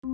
Olá,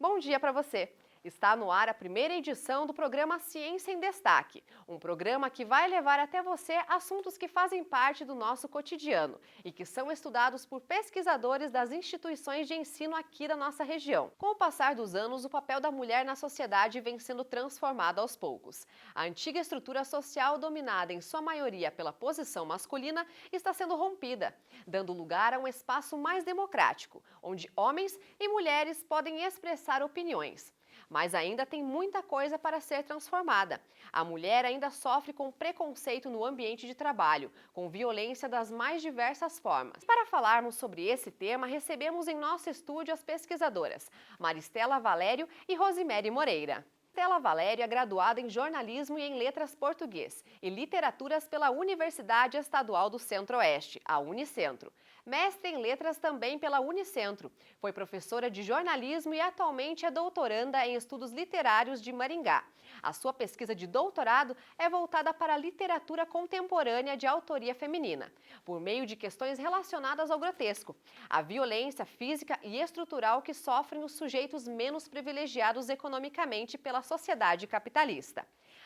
bom dia para você! Está no ar a primeira edição do programa Ciência em Destaque, um programa que vai levar até você assuntos que fazem parte do nosso cotidiano e que são estudados por pesquisadores das instituições de ensino aqui da nossa região. Com o passar dos anos, o papel da mulher na sociedade vem sendo transformado aos poucos. A antiga estrutura social, dominada em sua maioria pela posição masculina, está sendo rompida, dando lugar a um espaço mais democrático, onde homens e mulheres podem expressar opiniões. Mas ainda tem muita coisa para ser transformada. A mulher ainda sofre com preconceito no ambiente de trabalho, com violência das mais diversas formas. Para falarmos sobre esse tema, recebemos em nosso estúdio as pesquisadoras Maristela Valério e Rosemary Moreira. Maristela Valério é graduada em Jornalismo e em Letras Português e Literaturas pela Universidade Estadual do Centro-Oeste, a Unicentro. Mestre em Letras também pela Unicentro. Foi professora de jornalismo e atualmente é doutoranda em estudos literários de Maringá. A sua pesquisa de doutorado é voltada para a literatura contemporânea de autoria feminina, por meio de questões relacionadas ao grotesco, a violência física e estrutural que sofrem os sujeitos menos privilegiados economicamente pela sociedade capitalista.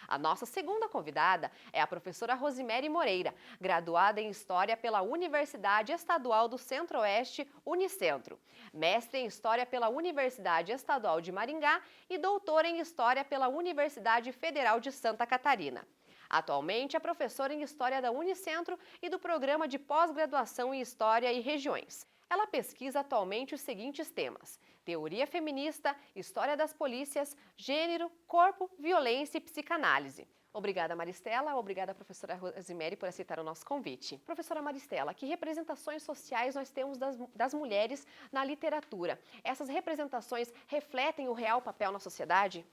A nossa segunda convidada é a professora Rosemary Moreira, graduada em História pela Universidade Estadual do Centro-Oeste, Unicentro, mestre em História pela Universidade Estadual de Maringá e doutora em História pela Universidade Federal de Santa Catarina. Atualmente é professora em História da Unicentro e do Programa de Pós-Graduação em História e Regiões. Ela pesquisa atualmente os seguintes temas: teoria feminista, história das polícias, gênero, corpo, violência e psicanálise. Obrigada, Maristela. Obrigada, professora Rosemary, por aceitar o nosso convite. Professora Maristela, que representações sociais nós temos das mulheres na literatura? Essas representações refletem o real papel na sociedade?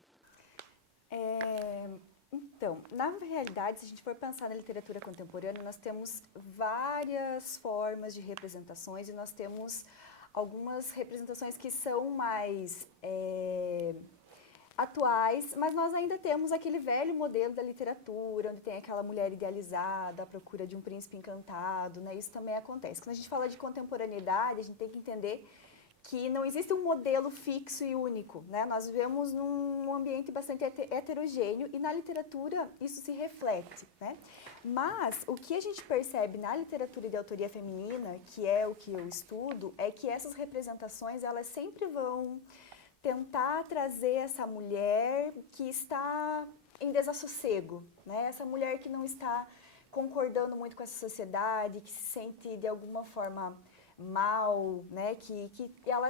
Então, na realidade, se a gente for pensar na literatura contemporânea, nós temos várias formas de representações e nós temos algumas representações que são mais atuais, mas nós ainda temos aquele velho modelo da literatura, onde tem aquela mulher idealizada, à procura de um príncipe encantado, né? Isso também acontece. Quando a gente fala de contemporaneidade, a gente tem que entender que não existe um modelo fixo e único, né? Nós vivemos num ambiente bastante heterogêneo e na literatura isso se reflete, né? Mas o que a gente percebe na literatura de autoria feminina, que é o que eu estudo, é que essas representações elas sempre vão tentar trazer essa mulher que está em desassossego, né? Essa mulher que não está concordando muito com essa sociedade, que se sente de alguma forma mal, né? Que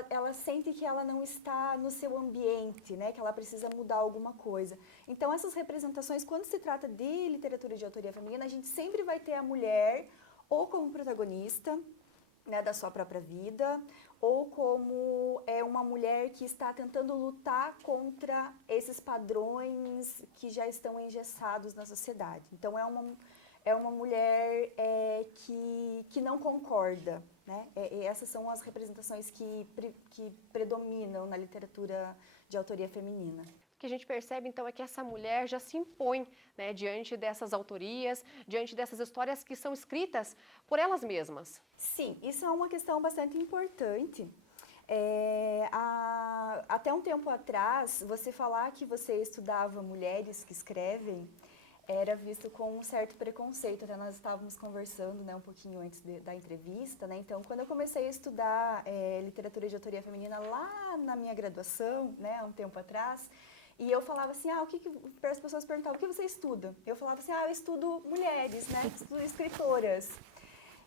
ela sente que ela não está no seu ambiente, né? Que ela precisa mudar alguma coisa. Então, essas representações, quando se trata de literatura de autoria feminina, a gente sempre vai ter a mulher ou como protagonista, né, da sua própria vida, ou como uma mulher que está tentando lutar contra esses padrões que já estão engessados na sociedade. Então, é uma mulher que não concorda, né? E essas são as representações que predominam na literatura de autoria feminina. O que a gente percebe, então, é que essa mulher já se impõe, né, diante dessas autorias, diante dessas histórias que são escritas por elas mesmas. Sim, isso é uma questão bastante importante. Até um tempo atrás, você falar que você estudava mulheres que escrevem era visto com um certo preconceito. Até nós estávamos conversando, né, um pouquinho antes da entrevista, né? Então, quando eu comecei a estudar literatura de autoria feminina lá na minha graduação, né, há um tempo atrás, e eu falava assim, as pessoas perguntavam, o que você estuda? Eu falava assim, eu estudo mulheres, né, estudo escritoras.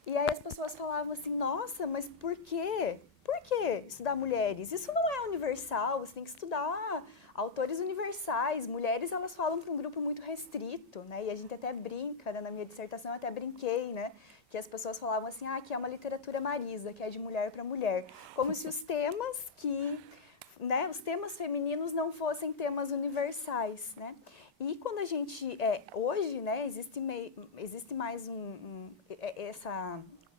E aí as pessoas falavam assim, nossa, mas por quê? Por que estudar mulheres? Isso não é universal, você tem que estudar autores universais. Mulheres, elas falam para um grupo muito restrito, né? E a gente até brinca, né? Na minha dissertação eu até brinquei, né? Que as pessoas falavam assim, que é uma literatura Marisa, que é de mulher para mulher. Como se os temas né, os temas femininos não fossem temas universais, né? E quando a gente, hoje, né, existe mais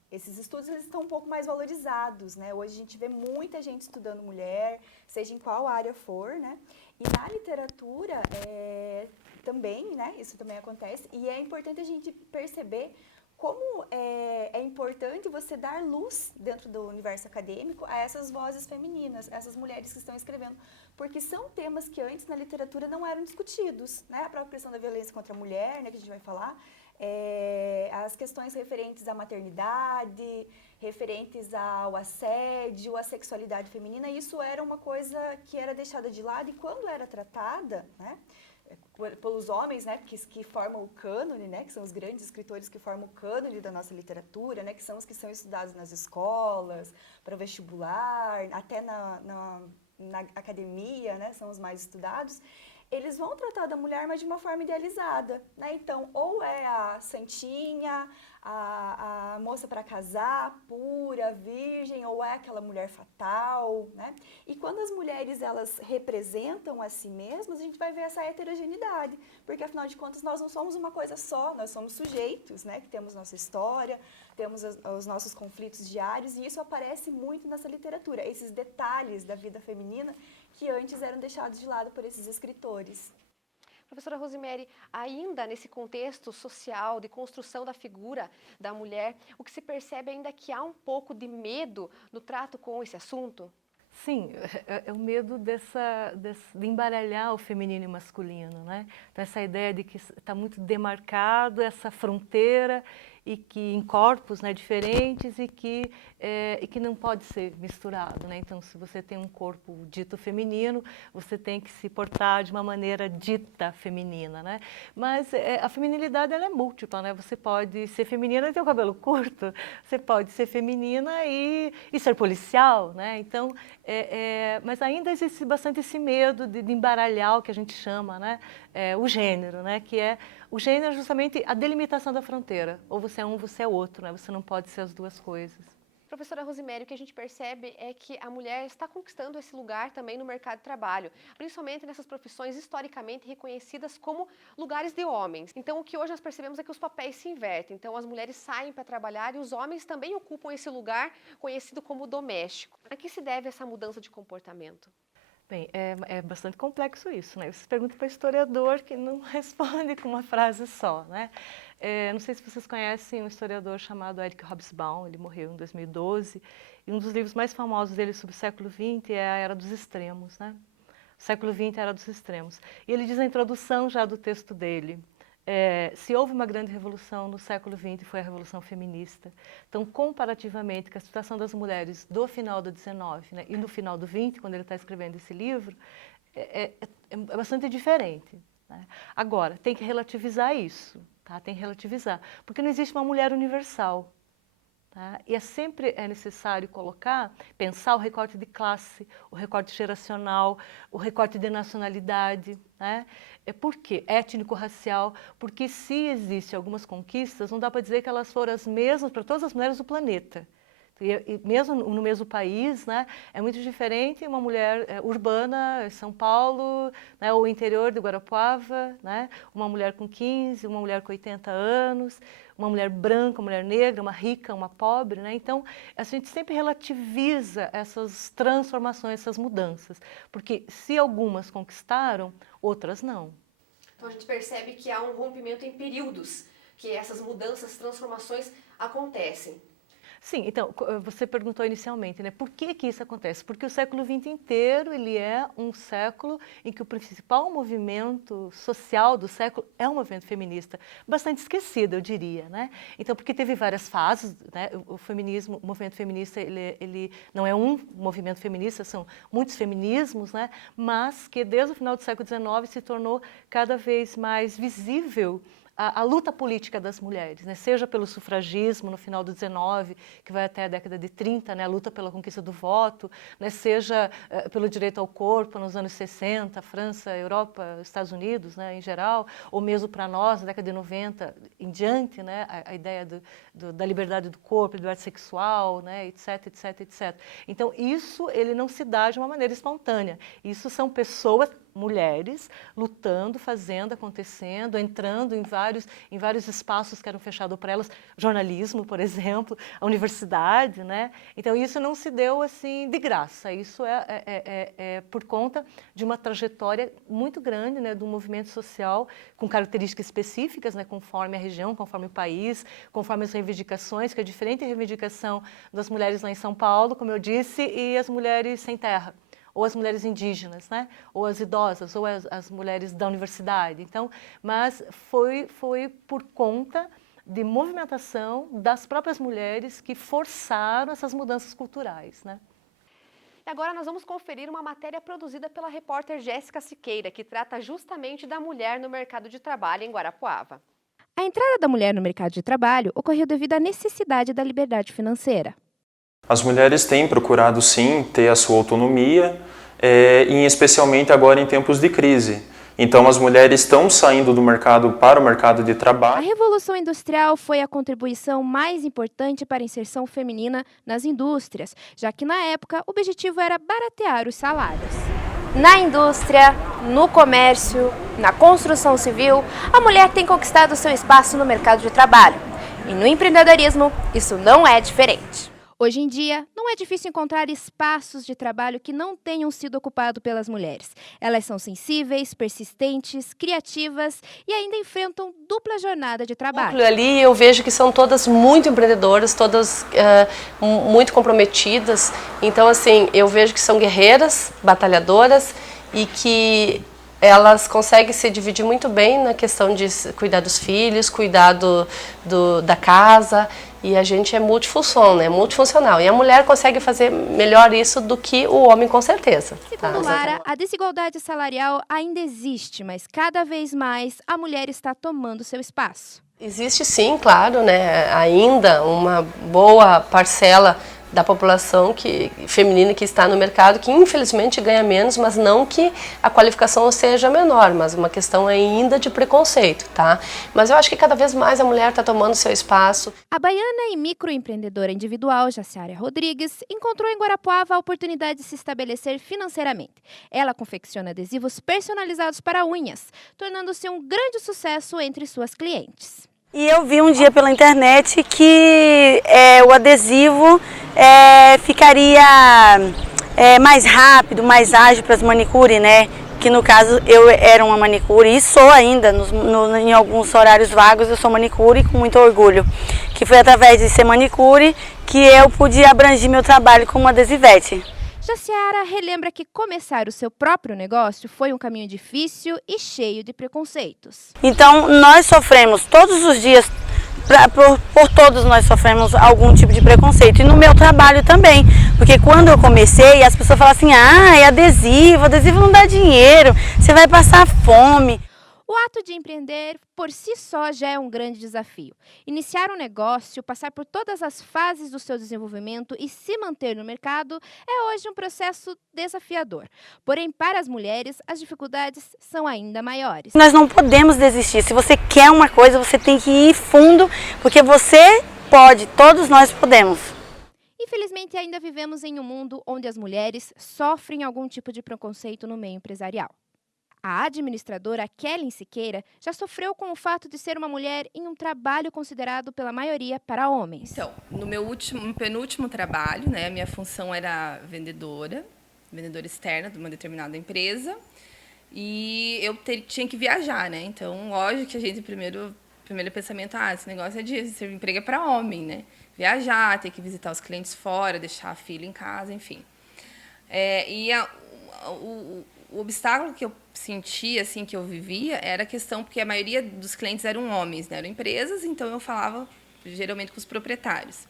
esses estudos eles estão um pouco mais valorizados, né? Hoje a gente vê muita gente estudando mulher, seja em qual área for, né? E na literatura também, né? Isso também acontece. E é importante a gente perceber como é importante você dar luz dentro do universo acadêmico a essas vozes femininas, essas mulheres que estão escrevendo, porque são temas que antes na literatura não eram discutidos, né? A própria questão da violência contra a mulher, né, que a gente vai falar, as questões referentes à maternidade, referentes ao assédio, à sexualidade feminina, isso era uma coisa que era deixada de lado e quando era tratada, né, pelos homens, né, que formam o cânone, né, que são os grandes escritores que formam o cânone da nossa literatura, né, que são os que são estudados nas escolas, para o vestibular, até na academia, né, são os mais estudados, eles vão tratar da mulher, mas de uma forma idealizada, né? Então, ou é a santinha, a moça para casar, pura, virgem, ou é aquela mulher fatal, né? E quando as mulheres, elas representam a si mesmas, a gente vai ver essa heterogeneidade, porque, afinal de contas, nós não somos uma coisa só, nós somos sujeitos, né? Que temos nossa história, temos os nossos conflitos diários, e isso aparece muito nessa literatura, esses detalhes da vida feminina que antes eram deixados de lado por esses escritores. Professora Rosemary, ainda nesse contexto social de construção da figura da mulher, o que se percebe ainda é que há um pouco de medo no trato com esse assunto? Sim, é o medo de embaralhar o feminino e o masculino, né? Então, essa ideia de que está muito demarcado essa fronteira e que em corpos, né, diferentes e que não pode ser misturado, né? Então, se você tem um corpo dito feminino, você tem que se portar de uma maneira dita feminina, né? Mas a feminilidade, ela é múltipla, né? Você pode ser feminina e ter o cabelo curto, você pode ser feminina e ser policial, né? Então, mas ainda existe bastante esse medo de embaralhar o que a gente chama, né? O gênero, né? Que o gênero é justamente a delimitação da fronteira. Ou você é um, você é outro, né? Você não pode ser as duas coisas. Professora Rosemary, o que a gente percebe é que a mulher está conquistando esse lugar também no mercado de trabalho, principalmente nessas profissões historicamente reconhecidas como lugares de homens. Então, o que hoje nós percebemos é que os papéis se invertem. Então, as mulheres saem para trabalhar e os homens também ocupam esse lugar conhecido como doméstico. A que se deve essa mudança de comportamento? Bem, é bastante complexo isso, né? Você pergunta para o historiador que não responde com uma frase só, né? Não sei se vocês conhecem um historiador chamado Eric Hobsbawm, ele morreu em 2012, e um dos livros mais famosos dele sobre o século XX é A Era dos Extremos, né? O século XX é a Era dos Extremos. E ele diz na introdução já do texto dele, se houve uma grande revolução no século XX, foi a Revolução Feminista. Então, comparativamente com a situação das mulheres do final do XIX, né, e no final do XX, quando ele está escrevendo esse livro, é bastante diferente, né? Agora, tem que relativizar isso, tá? Tem que relativizar, porque não existe uma mulher universal. Tá? E sempre é necessário pensar o recorte de classe, o recorte geracional, o recorte de nacionalidade, né? Por quê? Étnico-racial, porque se existem algumas conquistas, não dá para dizer que elas foram as mesmas para todas as mulheres do planeta. E mesmo no mesmo país, né, é muito diferente uma mulher urbana em São Paulo, né, ou interior de Guarapuava, né, uma mulher com 15, uma mulher com 80 anos, uma mulher branca, uma mulher negra, uma rica, uma pobre, né? Então, a gente sempre relativiza essas transformações, essas mudanças, porque se algumas conquistaram, outras não. Então, a gente percebe que há um rompimento em períodos, que essas mudanças, transformações acontecem. Sim, então, você perguntou inicialmente, né, por que isso acontece? Porque o século XX inteiro, ele é um século em que o principal movimento social do século é um movimento feminista, bastante esquecido, eu diria, né? Então, porque teve várias fases, né? O movimento feminista, ele não é um movimento feminista, são muitos feminismos, né? Mas que desde o final do século XIX se tornou cada vez mais visível a luta política das mulheres, né? Seja pelo sufragismo no final do XIX, que vai até a década de 30, né? A luta pela conquista do voto, né? Seja pelo direito ao corpo nos anos 60, França, Europa, Estados Unidos, né? Em geral, ou mesmo para nós, na década de 90 em diante, né? A ideia da liberdade do corpo, liberdade sexual, né? Etc, etc, etc. Então, isso ele não se dá de uma maneira espontânea. Isso são pessoas, mulheres, lutando, fazendo, acontecendo, entrando em vários espaços que eram fechados para elas, jornalismo, por exemplo, a universidade, né? Então, isso não se deu assim de graça, isso é por conta de uma trajetória muito grande, né, do movimento social, com características específicas, né, conforme a região, conforme o país, conforme as reivindicações, que é diferente a reivindicação das mulheres lá em São Paulo, como eu disse, e as mulheres sem terra, ou as mulheres indígenas, né? Ou as idosas, ou as mulheres da universidade. Então, mas foi por conta de movimentação das próprias mulheres que forçaram essas mudanças culturais, né? E agora nós vamos conferir uma matéria produzida pela repórter Jéssica Siqueira, que trata justamente da mulher no mercado de trabalho em Guarapuava. A entrada da mulher no mercado de trabalho ocorreu devido à necessidade da liberdade financeira. As mulheres têm procurado, sim, ter a sua autonomia, e especialmente agora em tempos de crise. Então, as mulheres estão saindo do mercado para o mercado de A trabalho. Revolução Industrial foi a contribuição mais importante para a inserção feminina nas indústrias, já que, na época, o objetivo era baratear os salários. Na indústria, no comércio, na construção civil, a mulher tem conquistado seu espaço no mercado de trabalho. E no empreendedorismo, isso não é diferente. Hoje em dia, não é difícil encontrar espaços de trabalho que não tenham sido ocupados pelas mulheres. Elas são sensíveis, persistentes, criativas e ainda enfrentam dupla jornada de trabalho. Ali eu vejo que são todas muito empreendedoras, todas muito comprometidas. Então, assim, eu vejo que são guerreiras, batalhadoras e que elas conseguem se dividir muito bem na questão de cuidar dos filhos, cuidar da casa. E a gente é multifuncional. E a mulher consegue fazer melhor isso do que o homem, com certeza. Segundo Lara, a desigualdade salarial ainda existe, mas cada vez mais a mulher está tomando seu espaço. Existe sim, claro, né? Ainda uma boa parcela da população feminina que está no mercado, que infelizmente ganha menos, mas não que a qualificação seja menor, mas uma questão ainda de preconceito, tá? Mas eu acho que cada vez mais a mulher está tomando seu espaço. A baiana e microempreendedora individual, Jaciara Rodrigues, encontrou em Guarapuava a oportunidade de se estabelecer financeiramente. Ela confecciona adesivos personalizados para unhas, tornando-se um grande sucesso entre suas clientes. E eu vi um dia pela internet que o adesivo ficaria mais rápido, mais ágil para as manicure, né? Que no caso eu era uma manicure e sou ainda, em alguns horários vagos eu sou manicure com muito orgulho. Que foi através de ser manicure que eu pude abranger meu trabalho como adesivete. Jaciara relembra que começar o seu próprio negócio foi um caminho difícil e cheio de preconceitos. Então nós sofremos todos os dias, por todos nós sofremos algum tipo de preconceito. E no meu trabalho também, porque quando eu comecei as pessoas falavam assim, é adesivo não dá dinheiro, você vai passar fome. O ato de empreender, por si só, já é um grande desafio. Iniciar um negócio, passar por todas as fases do seu desenvolvimento e se manter no mercado é hoje um processo desafiador. Porém, para as mulheres, as dificuldades são ainda maiores. Nós não podemos desistir. Se você quer uma coisa, você tem que ir fundo, porque você pode, todos nós podemos. Infelizmente, ainda vivemos em um mundo onde as mulheres sofrem algum tipo de preconceito no meio empresarial. A administradora Kellen Siqueira já sofreu com o fato de ser uma mulher em um trabalho considerado pela maioria para homens. Então, no meu penúltimo trabalho, né, a minha função era vendedora externa de uma determinada empresa, e eu tinha que viajar, né? Então, lógico que a gente primeiro pensamento, esse negócio esse emprego é para homem, né? Viajar, ter que visitar os clientes fora, deixar a filha em casa, enfim. O obstáculo que eu sentia, assim, que eu vivia, era a questão, porque a maioria dos clientes eram homens, né? Eram empresas, então eu falava geralmente com os proprietários.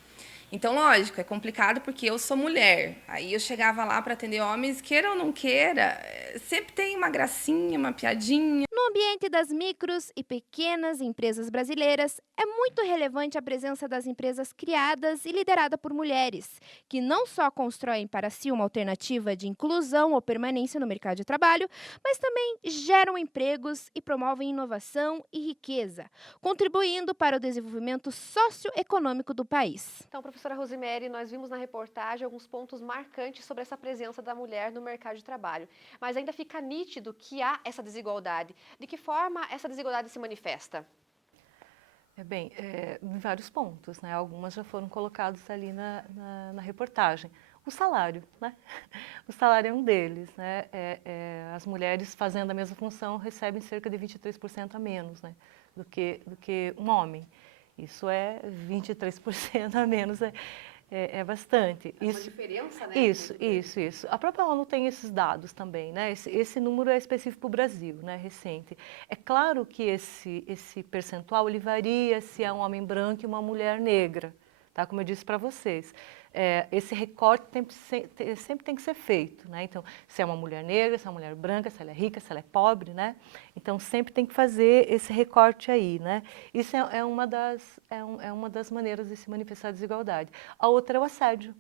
Então, lógico, é complicado porque eu sou mulher. Aí eu chegava lá para atender homens, queira ou não queira, sempre tem uma gracinha, uma piadinha. No ambiente das micros e pequenas empresas brasileiras, é muito relevante a presença das empresas criadas e lideradas por mulheres, que não só constroem para si uma alternativa de inclusão ou permanência no mercado de trabalho, mas também geram empregos e promovem inovação e riqueza, contribuindo para o desenvolvimento socioeconômico do país. Então, professora Rosemary, nós vimos na reportagem alguns pontos marcantes sobre essa presença da mulher no mercado de trabalho, mas ainda fica nítido que há essa desigualdade. De que forma essa desigualdade se manifesta? Bem, em vários pontos, né? Algumas já foram colocadas ali na reportagem. O salário, né? O salário é um deles, né? As mulheres fazendo a mesma função recebem cerca de 23% a menos, né? do que um homem. Isso é 23% a menos, é bastante. É uma diferença, né? Isso. A própria ONU tem esses dados também, né? Esse número é específico para o Brasil, né? Recente. É claro que esse percentual ele varia se é um homem branco e uma mulher negra, tá? Como eu disse para vocês. Esse recorte sempre tem que ser feito, né? Então, se é uma mulher negra, se é uma mulher branca, se ela é rica, se ela é pobre, né? Então, sempre tem que fazer esse recorte aí, né? Isso é uma das maneiras de se manifestar a desigualdade. A outra é o assédio,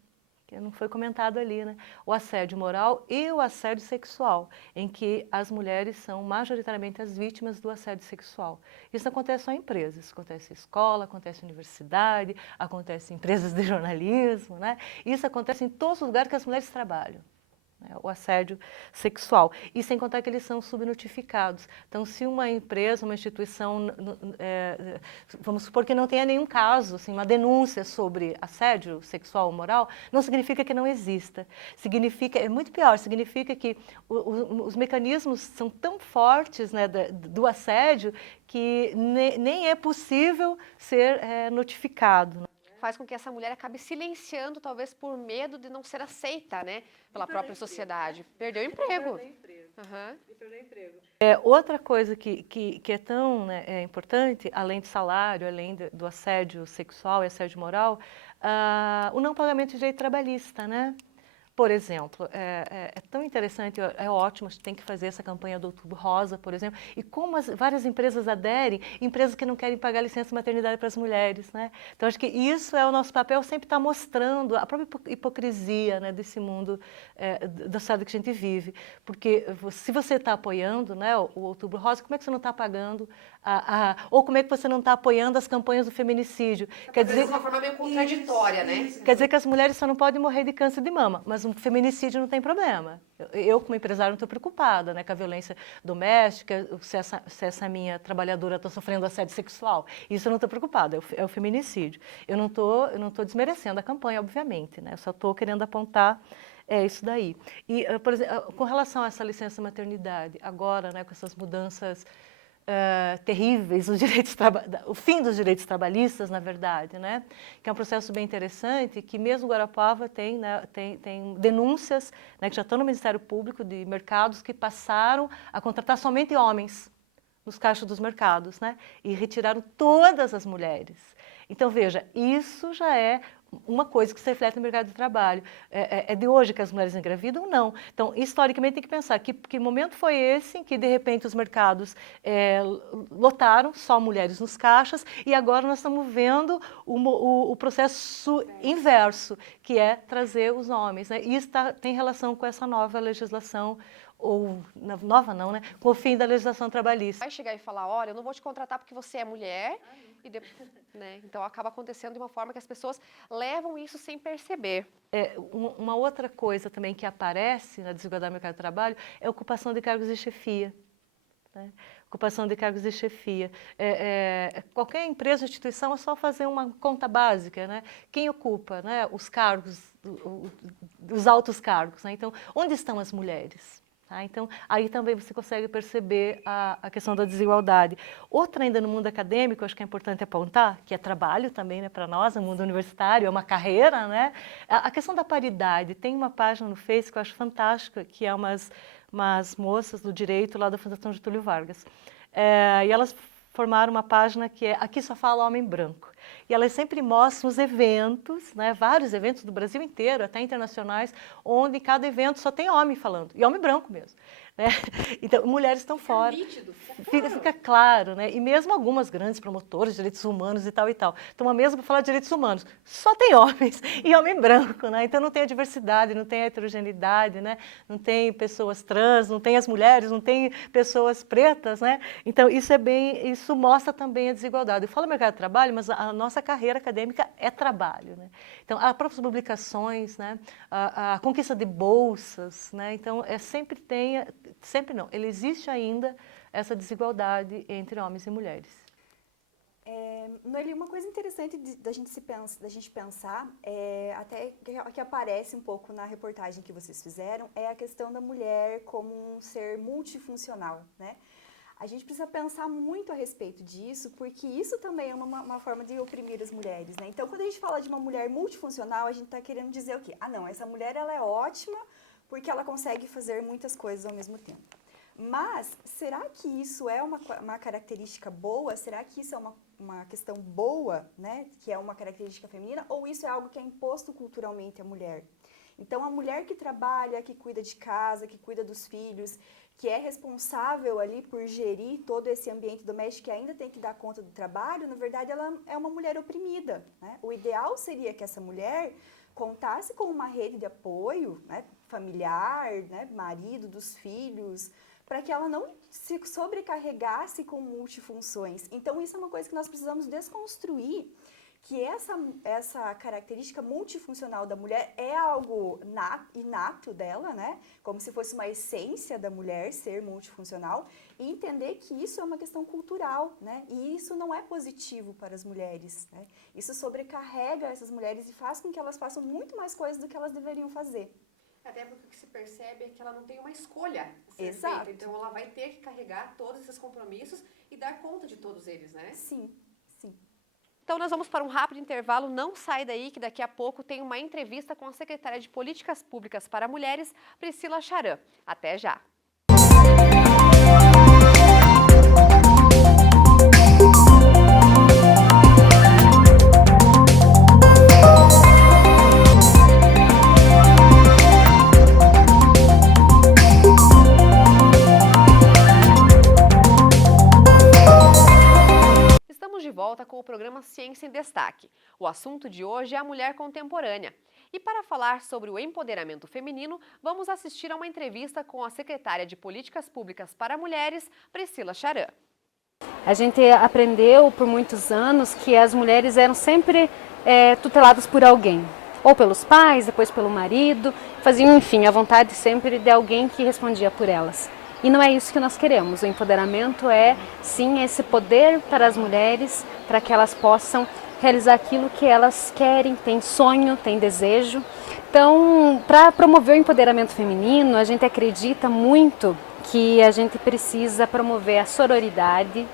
que não foi comentado ali, né? O assédio moral e o assédio sexual, em que as mulheres são majoritariamente as vítimas do assédio sexual. Isso acontece só em empresas, isso acontece em escola, acontece em universidade, acontece em empresas de jornalismo, né? Isso acontece em todos os lugares que as mulheres trabalham. O assédio sexual. E sem contar que eles são subnotificados. Então, se uma empresa, uma instituição, vamos supor que não tenha nenhum caso, assim, uma denúncia sobre assédio sexual ou moral, não significa que não exista. É muito pior, significa que os mecanismos são tão fortes, né, do assédio que nem é possível ser notificado. Faz com que essa mulher acabe silenciando, talvez por medo de não ser aceita, né, pela própria sociedade. Perdeu o emprego. Uhum. Outra coisa que é tão, né, importante, além do salário, além do assédio sexual e assédio moral, o não pagamento de direito trabalhista, né? Por exemplo, é tão interessante, é ótimo, a gente tem que fazer essa campanha do Outubro Rosa, por exemplo, e como várias empresas aderem, empresas que não querem pagar licença maternidade para as mulheres, né? Então, acho que isso é o nosso papel, sempre estar mostrando a própria hipocrisia, né, desse mundo, da sociedade que a gente vive. Porque se você está apoiando, né, o Outubro Rosa, como é que você não está pagando, ou como é que você não está apoiando as campanhas do feminicídio? Quer dizer, de uma forma meio contraditória, né? Quer dizer que as mulheres só não podem morrer de câncer de mama, mas um feminicídio não tem problema. Eu como empresária, não estou preocupada, né, com a violência doméstica, se essa minha trabalhadora está sofrendo assédio sexual. Isso eu não estou preocupada, é o feminicídio. Eu não estou desmerecendo a campanha, obviamente, né? Eu só estou querendo apontar isso daí. E, por exemplo, com relação a essa licença maternidade, agora, né, com essas mudanças terríveis, o fim dos direitos trabalhistas, na verdade, né? Que é um processo bem interessante, que mesmo Guarapuava tem, né, tem denúncias, né, que já estão no Ministério Público de mercados que passaram a contratar somente homens nos caixas dos mercados, né? E retiraram todas as mulheres. Então, veja, isso já é uma coisa que se reflete no mercado de trabalho. É de hoje que as mulheres engravidam ou não? Então, historicamente, tem que pensar que momento foi esse em que, de repente, os mercados lotaram só mulheres nos caixas e agora nós estamos vendo o processo inverso, que é trazer os homens, né? E isso tem relação com essa nova legislação, ou nova não, né? Com o fim da legislação trabalhista. Vai chegar e falar, olha, eu não vou te contratar porque você é mulher, e depois, né? Então acaba acontecendo de uma forma que as pessoas levam isso sem perceber. Uma outra coisa também que aparece na desigualdade do mercado de trabalho é a ocupação de cargos de chefia, né? Ocupação de cargos de chefia. Qualquer empresa ou instituição é só fazer uma conta básica, né? Quem ocupa, né, os cargos, os altos cargos, né? Então, onde estão as mulheres? Tá? Então, aí também você consegue perceber a questão da desigualdade. Outra ainda no mundo acadêmico, acho que é importante apontar, que é trabalho também, né, para nós, no mundo universitário, é uma carreira, né? A questão da paridade. Tem uma página no Face que eu acho fantástica, que é umas moças do direito lá da Fundação Getúlio Vargas. E elas formaram uma página que é Aqui Só Fala Homem Branco. E elas sempre mostram os eventos, né, vários eventos do Brasil inteiro, até internacionais, onde em cada evento só tem homem falando, e homem branco mesmo. Né? Então, mulheres estão fora. Nítido, Fica claro, né? E mesmo algumas grandes promotoras de direitos humanos e tal. Então, a mesma para falar de direitos humanos, só tem homens e homem branco, né? Então, não tem a diversidade, não tem a heterogeneidade, né? Não tem pessoas trans, não tem as mulheres, não tem pessoas pretas, né? Então, isso mostra também a desigualdade. Eu falo mercado de trabalho, mas a nossa carreira acadêmica é trabalho, né? Então, as próprias publicações, né? A conquista de bolsas, né? Então, sempre não, ele existe ainda essa desigualdade entre homens e mulheres. Noeli, uma coisa interessante da gente pensar, até que aparece um pouco na reportagem que vocês fizeram, é a questão da mulher como um ser multifuncional, né? A gente precisa pensar muito a respeito disso, porque isso também é uma forma de oprimir as mulheres, né? Então, quando a gente fala de uma mulher multifuncional, a gente está querendo dizer o quê? Ah, não, essa mulher ela é ótima porque ela consegue fazer muitas coisas ao mesmo tempo. Mas, será que isso é uma característica boa? Será que isso é uma questão boa, né? Que é uma característica feminina? Ou isso é algo que é imposto culturalmente à mulher? Então, a mulher que trabalha, que cuida de casa, que cuida dos filhos, que é responsável ali por gerir todo esse ambiente doméstico que ainda tem que dar conta do trabalho, na verdade, ela é uma mulher oprimida, né? O ideal seria que essa mulher contasse com uma rede de apoio, né, familiar, né, marido, dos filhos, para que ela não se sobrecarregasse com multifunções. Então, isso é uma coisa que nós precisamos desconstruir, que essa característica multifuncional da mulher é algo inato dela, né? Como se fosse uma essência da mulher ser multifuncional, e entender que isso é uma questão cultural, né? E isso não é positivo para as mulheres, né? Isso sobrecarrega essas mulheres e faz com que elas façam muito mais coisas do que elas deveriam fazer. Até porque o que se percebe é que ela não tem uma escolha a ser Exato. feita, então ela vai ter que carregar todos esses compromissos e dar conta de todos eles, né? Sim, sim. Então nós vamos para um rápido intervalo, não sai daí que daqui a pouco tem uma entrevista com a secretária de Políticas Públicas para Mulheres, Priscila Charan. Até já! De volta com o programa Ciência em Destaque. O assunto de hoje é a mulher contemporânea. E para falar sobre o empoderamento feminino, vamos assistir a uma entrevista com a secretária de Políticas Públicas para Mulheres, Priscila Charan. A gente aprendeu por muitos anos que as mulheres eram sempre tuteladas por alguém, ou pelos pais, depois pelo marido, faziam, enfim, a vontade sempre de alguém que respondia por elas. E não é isso que nós queremos. O empoderamento é, sim, esse poder para as mulheres, para que elas possam realizar aquilo que elas querem, têm sonho, têm desejo. Então, para promover o empoderamento feminino, a gente acredita muito que a gente precisa promover a sororidade.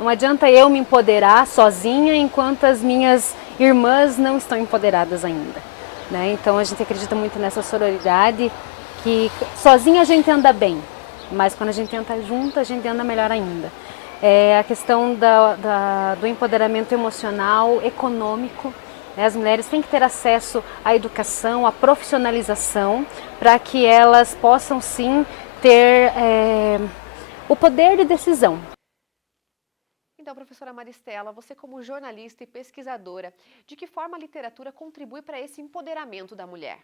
Não adianta eu me empoderar sozinha enquanto as minhas irmãs não estão empoderadas ainda, né? Então, a gente acredita muito nessa sororidade, que sozinha a gente anda bem, mas quando a gente anda junto, a gente anda melhor ainda. A questão do empoderamento emocional, econômico, né? As mulheres têm que ter acesso à educação, à profissionalização, para que elas possam sim ter o poder de decisão. Então, professora Maristela, você como jornalista e pesquisadora, de que forma a literatura contribui para esse empoderamento da mulher?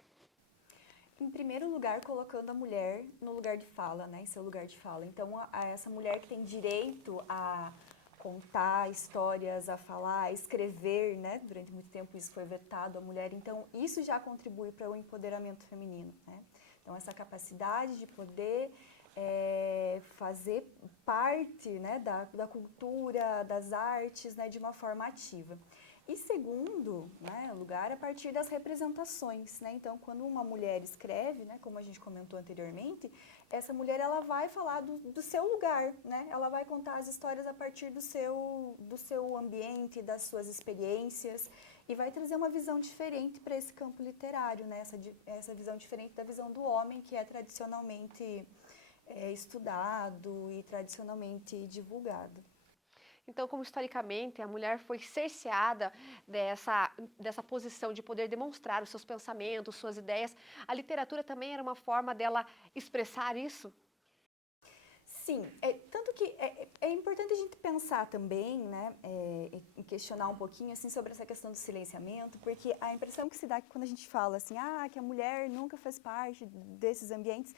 Em primeiro lugar, colocando a mulher no lugar de fala, né, em seu lugar de fala. Então, essa mulher que tem direito a contar histórias, a falar, a escrever, né, durante muito tempo isso foi vetado à mulher, então isso já contribui para o empoderamento feminino, né? Então, essa capacidade de poder fazer parte, né, da cultura, das artes, né, de uma forma ativa. E segundo, né, lugar, a partir das representações, né? Então, quando uma mulher escreve, né, como a gente comentou anteriormente, essa mulher ela vai falar do seu lugar, né? Ela vai contar as histórias a partir do seu ambiente, das suas experiências, e vai trazer uma visão diferente para esse campo literário, né? Essa visão diferente da visão do homem, que é tradicionalmente estudado e tradicionalmente divulgado. Então, como historicamente a mulher foi cerceada dessa posição de poder demonstrar os seus pensamentos, suas ideias, a literatura também era uma forma dela expressar isso? Sim, tanto que é importante a gente pensar também, né, e questionar um pouquinho assim, sobre essa questão do silenciamento, porque a impressão que se dá quando a gente fala assim, que a mulher nunca fez parte desses ambientes,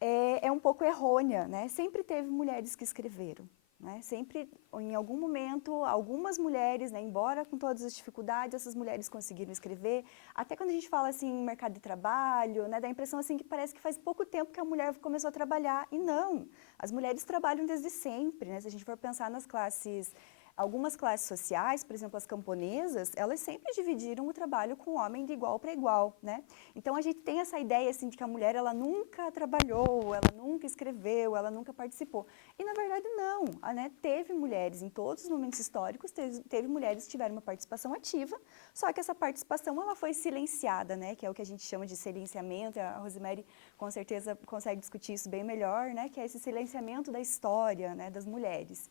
é um pouco errônea, né? Sempre teve mulheres que escreveram. Né? Sempre, em algum momento, algumas mulheres, né, embora com todas as dificuldades, essas mulheres conseguiram escrever. Até quando a gente fala assim, em mercado de trabalho, né, dá a impressão assim, que parece que faz pouco tempo que a mulher começou a trabalhar. E não, as mulheres trabalham desde sempre. Né? Se a gente for pensar nas classes, algumas classes sociais, por exemplo, as camponesas, elas sempre dividiram o trabalho com o homem de igual para igual, né? Então, a gente tem essa ideia, assim, de que a mulher, ela nunca trabalhou, ela nunca escreveu, ela nunca participou. E, na verdade, não. Né? Teve mulheres, em todos os momentos históricos, teve mulheres que tiveram uma participação ativa, só que essa participação, ela foi silenciada, né? Que é o que a gente chama de silenciamento. A Rosemary, com certeza, consegue discutir isso bem melhor, né? Que é esse silenciamento da história, né? Das mulheres.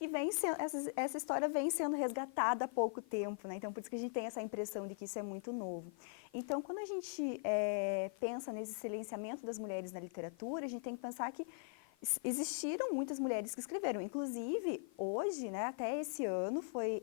E essa história vem sendo resgatada há pouco tempo, né? Então, por isso que a gente tem essa impressão de que isso é muito novo. Então, quando a gente pensa nesse silenciamento das mulheres na literatura, a gente tem que pensar que existiram muitas mulheres que escreveram. Inclusive, hoje, né, até esse ano, foi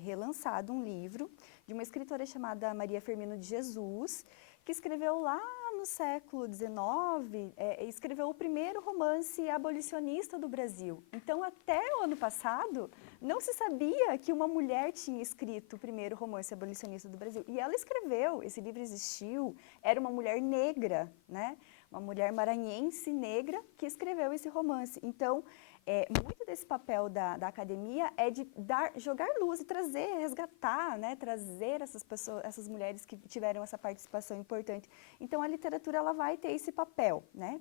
relançado um livro de uma escritora chamada Maria Firmino de Jesus, que escreveu lá no século XIX, escreveu o primeiro romance abolicionista do Brasil. Então, até o ano passado, não se sabia que uma mulher tinha escrito o primeiro romance abolicionista do Brasil. E ela escreveu, esse livro existiu, era uma mulher negra, né? Uma mulher maranhense negra que escreveu esse romance. Então, muito desse papel da academia é de jogar luz e trazer, resgatar, né, trazer essas pessoas, essas mulheres que tiveram essa participação importante. Então, a literatura, ela vai ter esse papel, né?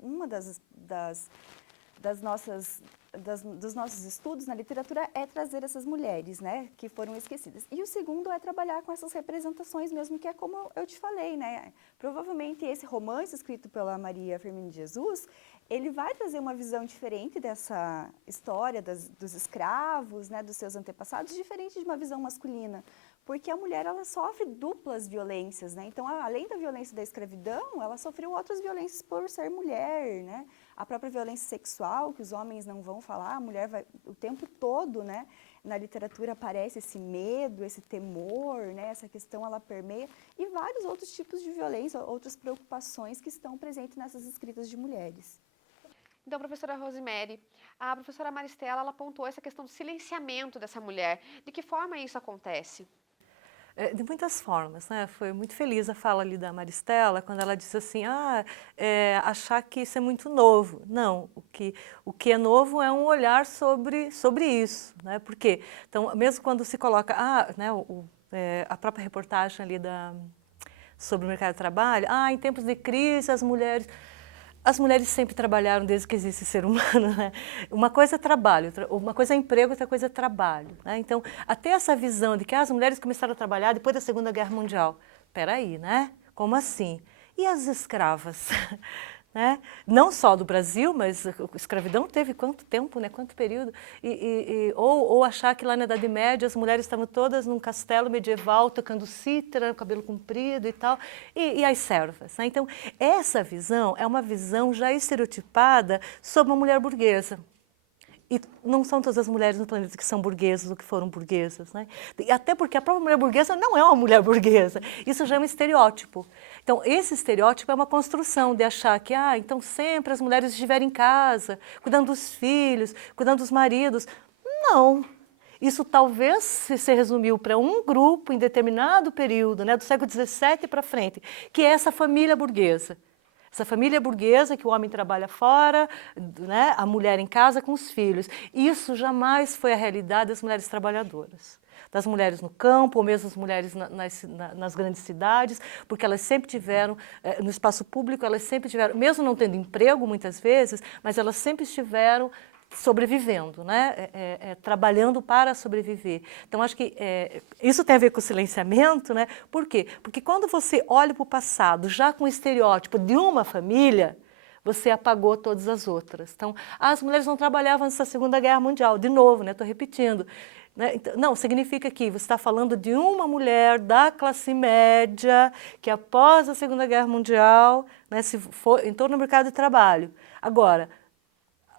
Uma dos nossos estudos na literatura é trazer essas mulheres, né, que foram esquecidas. E o segundo é trabalhar com essas representações mesmo, que é como eu te falei, né? Provavelmente esse romance escrito pela Maria Firmino de Jesus, ele vai trazer uma visão diferente dessa história dos escravos, né, dos seus antepassados, diferente de uma visão masculina, porque a mulher, ela sofre duplas violências, né? Então, além da violência da escravidão, ela sofreu outras violências por ser mulher, né? A própria violência sexual, que os homens não vão falar, a mulher vai o tempo todo, né? Na literatura aparece esse medo, esse temor, né? Essa questão, ela permeia, e vários outros tipos de violência, outras preocupações que estão presentes nessas escritas de mulheres. Então, professora Rosemary, a professora Maristela, ela apontou essa questão do silenciamento dessa mulher. De que forma isso acontece? De muitas formas, né? Foi muito feliz a fala ali da Maristela, quando ela disse assim, achar que isso é muito novo. Não, o que é novo é um olhar sobre isso, né? Por quê? Então, mesmo quando se coloca, né, a própria reportagem ali sobre o mercado de trabalho, em tempos de crise as mulheres sempre trabalharam desde que existe ser humano, né? Uma coisa é trabalho, uma coisa é emprego, outra coisa é trabalho, né? Então, até essa visão de que as mulheres começaram a trabalhar depois da Segunda Guerra Mundial. Peraí, né? Como assim? E as escravas? Né? Não só do Brasil, mas a escravidão teve quanto tempo, né? Quanto período? Ou achar que lá na Idade Média as mulheres estavam todas num castelo medieval tocando cítara, cabelo comprido e tal, e as servas. Né? Então, essa visão é uma visão já estereotipada sobre uma mulher burguesa. E não são todas as mulheres no planeta que são burguesas ou que foram burguesas, né? E até porque a própria mulher burguesa não é uma mulher burguesa. Isso já é um estereótipo. Então, esse estereótipo é uma construção de achar que, então sempre as mulheres estiveram em casa, cuidando dos filhos, cuidando dos maridos. Não. Isso talvez se resumiu para um grupo em determinado período, né, do século XVII para frente, que é essa família burguesa. Essa família burguesa que o homem trabalha fora, né, a mulher em casa com os filhos. Isso jamais foi a realidade das mulheres trabalhadoras. Das mulheres no campo, ou mesmo as mulheres nas grandes cidades, porque elas sempre tiveram, no espaço público, elas sempre tiveram, mesmo não tendo emprego muitas vezes, mas elas sempre estiveram sobrevivendo, né? Trabalhando para sobreviver. Então, acho que isso tem a ver com o silenciamento, né? Por quê? Porque quando você olha para o passado já com o estereótipo de uma família, você apagou todas as outras. Então, as mulheres não trabalhavam nessa Segunda Guerra Mundial. De novo, né, estou repetindo. Né? Então, não, significa que você está falando de uma mulher da classe média que após a Segunda Guerra Mundial, né, entrou no mercado de trabalho. Agora,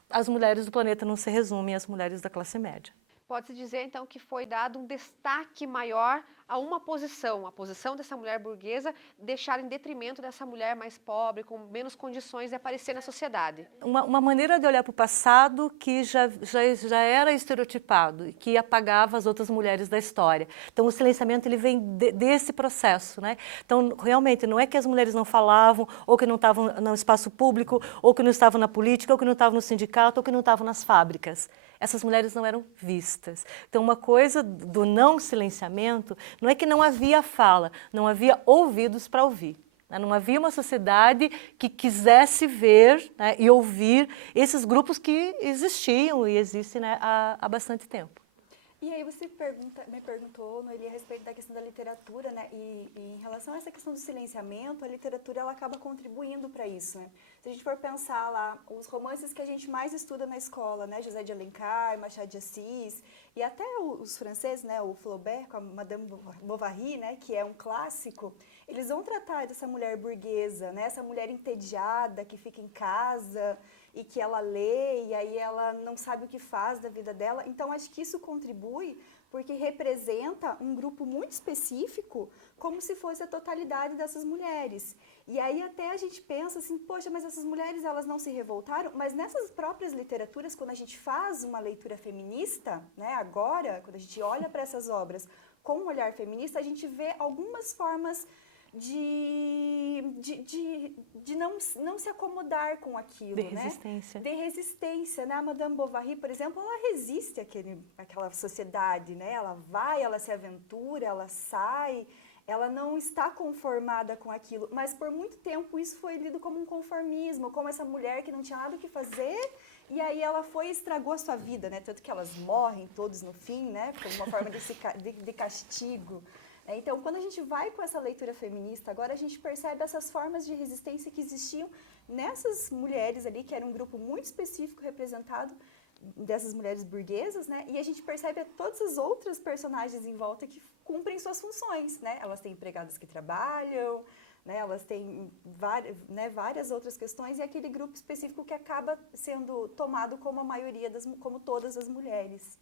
as mulheres do planeta não se resumem às mulheres da classe média. Pode-se dizer, então, que foi dado um destaque maior a uma posição, a posição dessa mulher burguesa, deixar em detrimento dessa mulher mais pobre, com menos condições de aparecer na sociedade. Uma maneira de olhar para o passado que já era estereotipado e que apagava as outras mulheres da história. Então, o silenciamento ele vem desse processo, né? Então, realmente, não é que as mulheres não falavam, ou que não estavam no espaço público, ou que não estavam na política, ou que não estavam no sindicato, ou que não estavam nas fábricas. Essas mulheres não eram vistas. Então, uma coisa do não silenciamento não é que não havia fala, não havia ouvidos para ouvir. Né? Não havia uma sociedade que quisesse ver, né, e ouvir esses grupos que existiam e existem, né, há bastante tempo. E aí você me perguntou, Noeli, a respeito da questão da literatura, né? E em relação a essa questão do silenciamento, a literatura ela acaba contribuindo para isso, né? Se a gente for pensar lá, os romances que a gente mais estuda na escola, né? José de Alencar, Machado de Assis, e até os franceses, né? O Flaubert com a Madame Bovary, né? Que é um clássico, eles vão tratar dessa mulher burguesa, né? Essa mulher entediada que fica em casa e que ela lê e aí ela não sabe o que faz da vida dela. Então, acho que isso contribui porque representa um grupo muito específico como se fosse a totalidade dessas mulheres. E aí até a gente pensa assim, poxa, mas essas mulheres elas não se revoltaram? Mas nessas próprias literaturas, quando a gente faz uma leitura feminista, né, agora, quando a gente olha para essas obras com um olhar feminista, a gente vê algumas formas de não se acomodar com aquilo, de resistência. Né? De resistência, né? A Madame Bovary, por exemplo, ela resiste àquela sociedade, né? Ela vai, ela se aventura, ela sai, ela não está conformada com aquilo, mas por muito tempo isso foi lido como um conformismo, como essa mulher que não tinha nada o que fazer, e aí ela foi e estragou a sua vida, né? Tanto que elas morrem todos no fim, né? Como uma forma de castigo. Então, quando a gente vai com essa leitura feminista, agora a gente percebe essas formas de resistência que existiam nessas mulheres ali, que era um grupo muito específico representado dessas mulheres burguesas, né? E a gente percebe todas as outras personagens em volta que cumprem suas funções, né? Elas têm empregadas que trabalham, né? Elas têm várias outras questões e aquele grupo específico que acaba sendo tomado como a maioria, como todas as mulheres.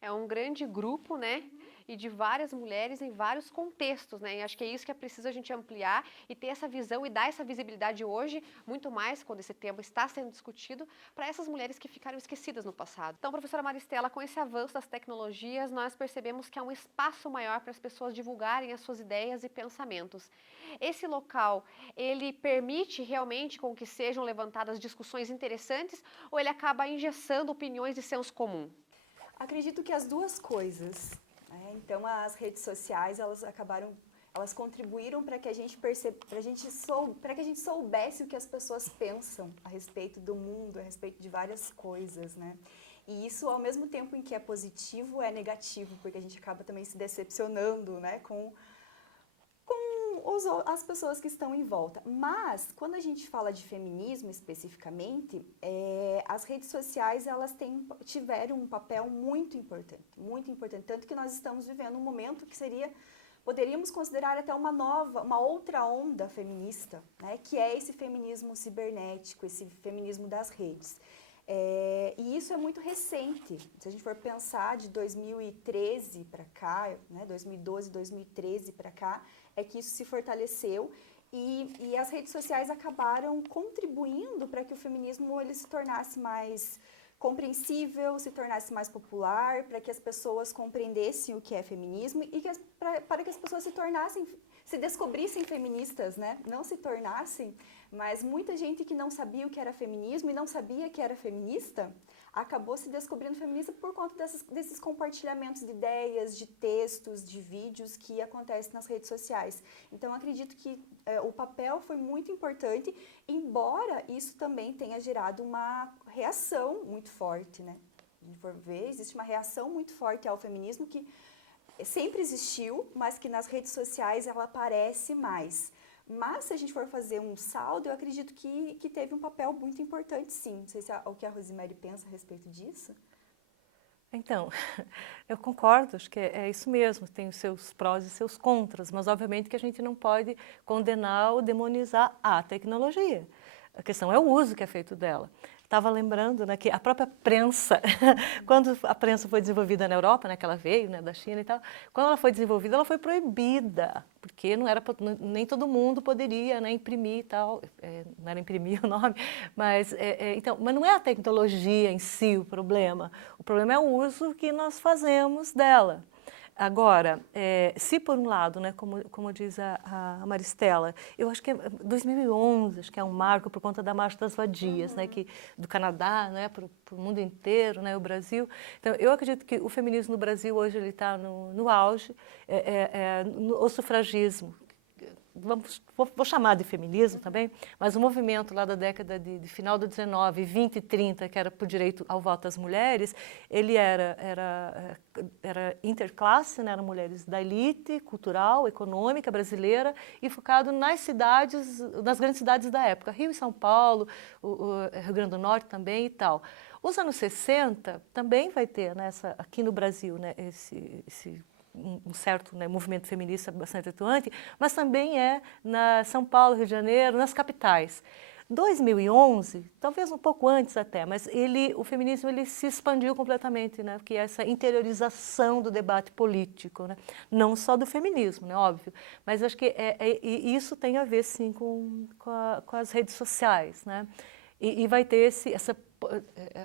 É um grande grupo, né? E de várias mulheres em vários contextos, né? E acho que é isso que é preciso a gente ampliar e ter essa visão e dar essa visibilidade hoje, muito mais quando esse tema está sendo discutido, para essas mulheres que ficaram esquecidas no passado. Então, professora Maristela, com esse avanço das tecnologias, nós percebemos que há um espaço maior para as pessoas divulgarem as suas ideias e pensamentos. Esse local, ele permite realmente com que sejam levantadas discussões interessantes ou ele acaba engessando opiniões de senso comum? Acredito que as duas coisas. Né? Então, as redes sociais, elas contribuíram para que a gente para que a gente soubesse o que as pessoas pensam a respeito do mundo, a respeito de várias coisas, né? E isso, ao mesmo tempo em que é positivo, é negativo, porque a gente acaba também se decepcionando, né, com as pessoas que estão em volta. Mas, quando a gente fala de feminismo especificamente, as redes sociais elas tiveram um papel muito importante, tanto que nós estamos vivendo um momento que poderíamos considerar até uma outra onda feminista, né, que é esse feminismo cibernético, esse feminismo das redes. E isso é muito recente. Se a gente for pensar de 2013 para cá, né, 2012, 2013 para cá, é que isso se fortaleceu e as redes sociais acabaram contribuindo para que o feminismo ele se tornasse mais compreensível, se tornasse mais popular, para que as pessoas compreendessem o que é feminismo e para que as pessoas se descobrissem feministas, né? Não se tornassem, mas muita gente que não sabia o que era feminismo e não sabia que era feminista, acabou se descobrindo feminista por conta desses compartilhamentos de ideias, de textos, de vídeos que acontecem nas redes sociais. Então, acredito que o papel foi muito importante, embora isso também tenha gerado uma reação muito forte, né? Se a gente for ver, existe uma reação muito forte ao feminismo que sempre existiu, mas que nas redes sociais ela aparece mais. Mas, se a gente for fazer um saldo, eu acredito que teve um papel muito importante, sim. Não sei se o que a Rosemary pensa a respeito disso. Então, eu concordo, acho que é isso mesmo, tem os seus prós e seus contras, mas obviamente que a gente não pode condenar ou demonizar a tecnologia. A questão é o uso que é feito dela. Estava lembrando, né, que a própria prensa, quando a prensa foi desenvolvida na Europa, né, que ela veio, né, da China e tal, quando ela foi desenvolvida, ela foi proibida, porque não era, nem todo mundo poderia, né, imprimir e tal, não era imprimir o nome, mas, então, mas não é a tecnologia em si o problema é o uso que nós fazemos dela. Agora, se por um lado, né, como diz a Maristela, eu acho que 2011, acho que é um marco por conta da Marcha das Vadias, né, do Canadá, né, para o mundo inteiro, né, o Brasil. Então, eu acredito que o feminismo no Brasil hoje ele está no auge, o sufragismo. Vou chamar de feminismo também, mas o movimento lá da década de final do 19, 20 e 30, que era por direito ao voto das mulheres, ele era interclasse, né? Eram mulheres da elite cultural, econômica brasileira e focado nas cidades, nas grandes cidades da época, Rio e São Paulo, o Rio Grande do Norte também e tal. Os anos 60 também vai ter, né, aqui no Brasil, né, esse um certo, né, movimento feminista bastante atuante, mas também na São Paulo, Rio de Janeiro, nas capitais. 2011, talvez um pouco antes até, mas o feminismo ele se expandiu completamente, né, que é essa interiorização do debate político, né, não só do feminismo, né, óbvio, mas acho que e isso tem a ver sim com as redes sociais, né, e vai ter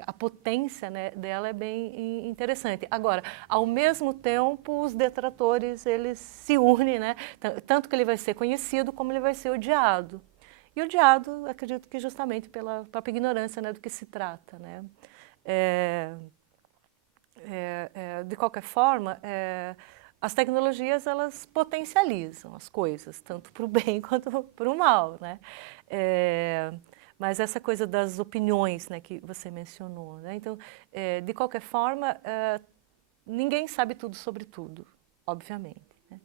a potência, né, dela é bem interessante. Agora, ao mesmo tempo, os detratores eles se unem, né, tanto que ele vai ser conhecido como ele vai ser odiado. E odiado, acredito que justamente pela própria ignorância, né, do que se trata, né. De qualquer forma, as tecnologias elas potencializam as coisas, tanto para o bem quanto para o mal, né. Mas essa coisa das opiniões, né, que você mencionou, né? Então, de qualquer forma, ninguém sabe tudo sobre tudo, obviamente, né?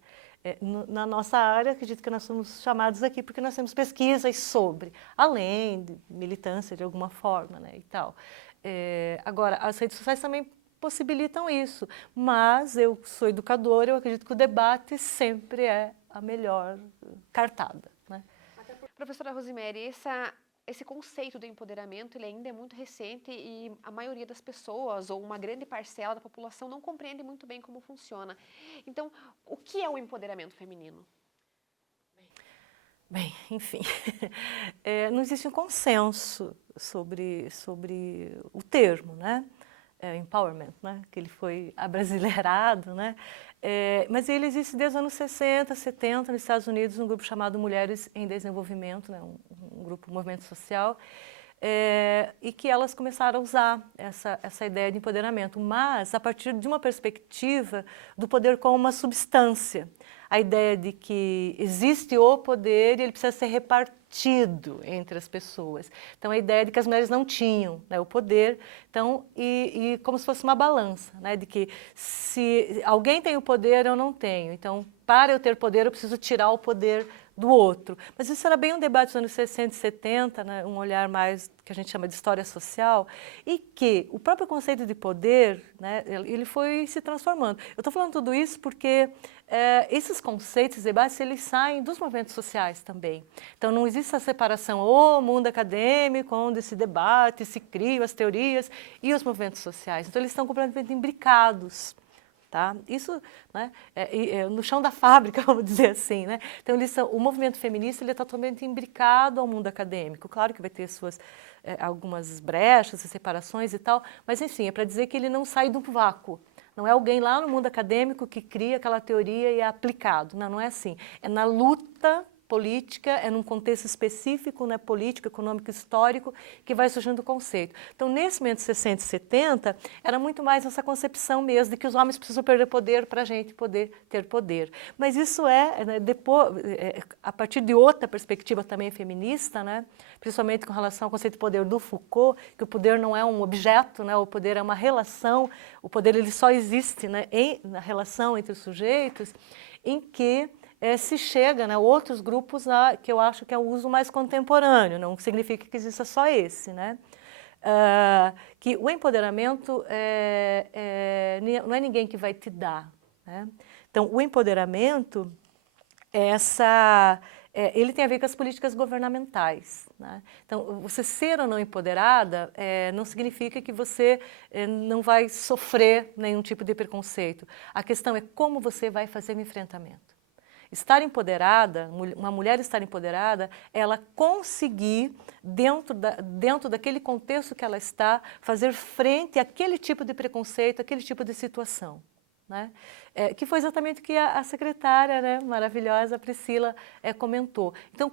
Na nossa área, acredito que nós somos chamados aqui porque nós temos pesquisas sobre, além de militância de alguma forma, né, e tal. Agora, as redes sociais também possibilitam isso, mas eu sou educadora, eu acredito que o debate sempre é a melhor cartada, né? Professora Rosemary, esse conceito do empoderamento ele ainda é muito recente e a maioria das pessoas, ou uma grande parcela da população, não compreende muito bem como funciona. Então, o que é o empoderamento feminino? Bem, enfim, não existe um consenso sobre o termo, né? Empowerment, né? Que ele foi abrasileirado, né? Mas ele existe desde os anos 60, 70, nos Estados Unidos, um grupo chamado Mulheres em Desenvolvimento, né? um grupo, um movimento social, e que elas começaram a usar essa ideia de empoderamento, mas a partir de uma perspectiva do poder como uma substância. A ideia de que existe o poder e ele precisa ser repartido entre as pessoas. Então, a ideia de que as mulheres não tinham, né, o poder, então, e como se fosse uma balança, né, de que se alguém tem o poder, eu não tenho. Então, para eu ter poder, eu preciso tirar o poder do outro. Mas isso era bem um debate dos anos 60 e 70, né, um olhar mais que a gente chama de história social, e que o próprio conceito de poder, né, ele foi se transformando. Eu estou falando tudo isso porque esses conceitos, esses debates, eles saem dos movimentos sociais também. Então, não existe essa separação, o mundo acadêmico, onde se debate, se criam as teorias, e os movimentos sociais. Então, eles estão completamente imbricados. Tá? Isso, né, no chão da fábrica, vamos dizer assim, né? Então, o movimento feminista ele é totalmente imbricado ao mundo acadêmico. Claro que vai ter algumas brechas, separações e tal, mas, enfim, é para dizer que ele não sai do vácuo. Não é alguém lá no mundo acadêmico que cria aquela teoria e é aplicado. Não é assim. É na luta política, é num contexto específico, né, político, econômico, histórico, que vai surgindo o conceito. Então, nesse momento de 60 e 70, era muito mais essa concepção mesmo de que os homens precisam perder poder para a gente poder ter poder. Mas isso né, depois, a partir de outra perspectiva também feminista, né, principalmente com relação ao conceito de poder do Foucault, que o poder não é um objeto, né, o poder é uma relação, o poder ele só existe, né, na relação entre os sujeitos, em que se chega, né, outros grupos que eu acho que é o uso mais contemporâneo, não significa que exista só esse, né? Que o empoderamento não é ninguém que vai te dar, né? Então, o empoderamento ele tem a ver com as políticas governamentais, né? Então, você ser ou não empoderada não significa que você não vai sofrer nenhum tipo de preconceito. A questão é como você vai fazer o enfrentamento. Estar empoderada, uma mulher estar empoderada, ela conseguir, dentro daquele contexto que ela está, fazer frente àquele tipo de preconceito, àquele tipo de situação, né? Que foi exatamente o que a secretária, né, maravilhosa, Priscila, comentou. Então,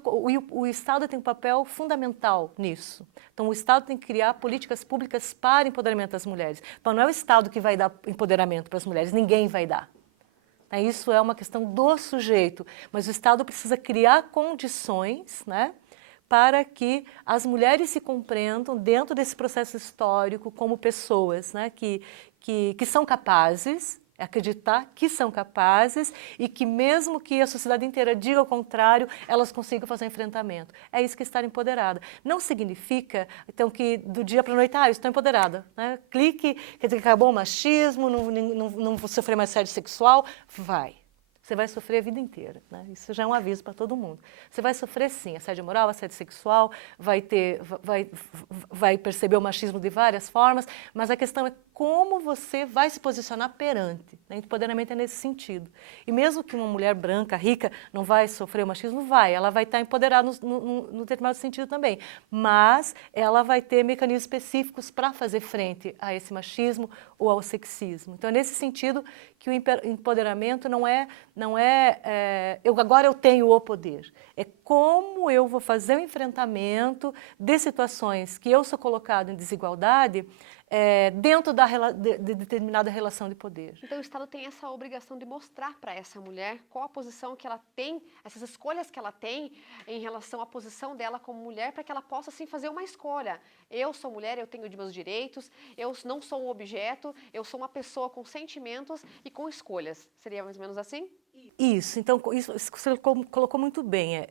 o Estado tem um papel fundamental nisso. Então, o Estado tem que criar políticas públicas para o empoderamento das mulheres. Então, não é o Estado que vai dar empoderamento para as mulheres, ninguém vai dar. Isso é uma questão do sujeito, mas o Estado precisa criar condições, né, para que as mulheres se compreendam dentro desse processo histórico como pessoas, né, que são capazes, acreditar que são capazes e que mesmo que a sociedade inteira diga o contrário, elas consigam fazer um enfrentamento. É isso que é estar empoderada. Não significa, então, que do dia para a noite, estou empoderada, né? Clique, quer dizer que acabou o machismo, não vou sofrer mais assédio sexual. Vai. Você vai sofrer a vida inteira, né? Isso já é um aviso para todo mundo. Você vai sofrer sim, assédio moral, assédio sexual, vai perceber o machismo de várias formas, mas a questão é como você vai se posicionar perante, né? Empoderamento é nesse sentido. E mesmo que uma mulher branca, rica, não vai sofrer o machismo, ela vai estar empoderada no determinado sentido também, mas ela vai ter mecanismos específicos para fazer frente a esse machismo ou ao sexismo. Então é nesse sentido que o empoderamento não é agora eu tenho o poder. É como eu vou fazer o enfrentamento de situações que eu sou colocado em desigualdade dentro de determinada relação de poder. Então o Estado tem essa obrigação de mostrar para essa mulher qual a posição que ela tem, essas escolhas que ela tem em relação à posição dela como mulher, para que ela possa sim fazer uma escolha. Eu sou mulher, eu tenho meus direitos, eu não sou um objeto, eu sou uma pessoa com sentimentos e com escolhas. Seria mais ou menos assim? Isso, então isso você colocou muito bem,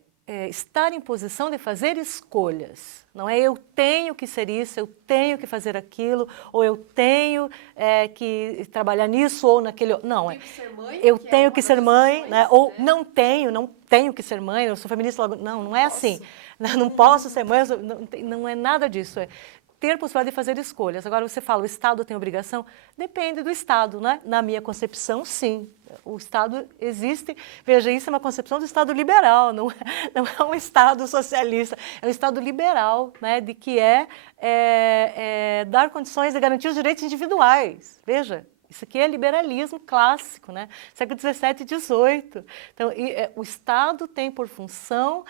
estar em posição de fazer escolhas, não é eu tenho que ser isso, eu tenho que fazer aquilo, ou eu tenho que trabalhar nisso ou naquele, não, eu tenho que ser mãe, né? Ou não tenho que ser mãe, eu sou feminista, logo, não é assim, não posso ser mãe, não é nada disso, ter possibilidade de fazer escolhas. Agora você fala, o Estado tem obrigação? Depende do Estado, né? Na minha concepção, sim. O Estado existe, veja, isso é uma concepção do Estado liberal, não é um Estado socialista, é um Estado liberal, né? De que dar condições de garantir os direitos individuais. Veja, isso aqui é liberalismo clássico, né? Século XVII e XVIII. Então, o Estado tem por função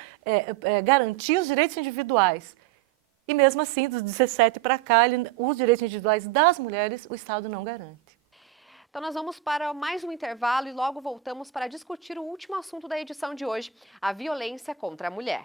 garantir os direitos individuais. E mesmo assim, dos 17 para cá, os direitos individuais das mulheres, o Estado não garante. Então nós vamos para mais um intervalo e logo voltamos para discutir o último assunto da edição de hoje, a violência contra a mulher.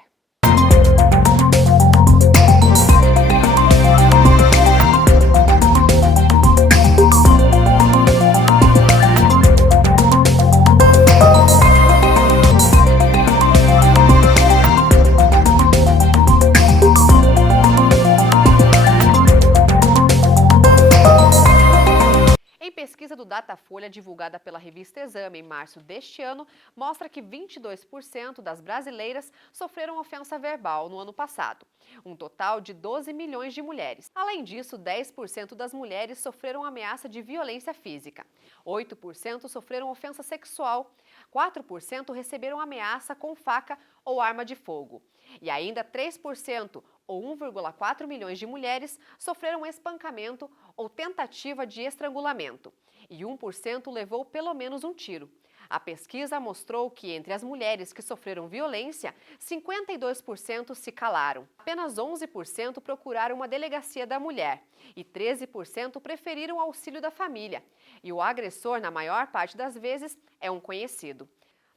Pesquisa do Datafolha, divulgada pela revista Exame em março deste ano, mostra que 22% das brasileiras sofreram ofensa verbal no ano passado, um total de 12 milhões de mulheres. Além disso, 10% das mulheres sofreram ameaça de violência física, 8% sofreram ofensa sexual, 4% receberam ameaça com faca ou arma de fogo. E ainda 3%, ou 1,4 milhões de mulheres, sofreram espancamento ou tentativa de estrangulamento. E 1% levou pelo menos um tiro. A pesquisa mostrou que entre as mulheres que sofreram violência, 52% se calaram. Apenas 11% procuraram uma delegacia da mulher e 13% preferiram o auxílio da família. E o agressor, na maior parte das vezes, é um conhecido.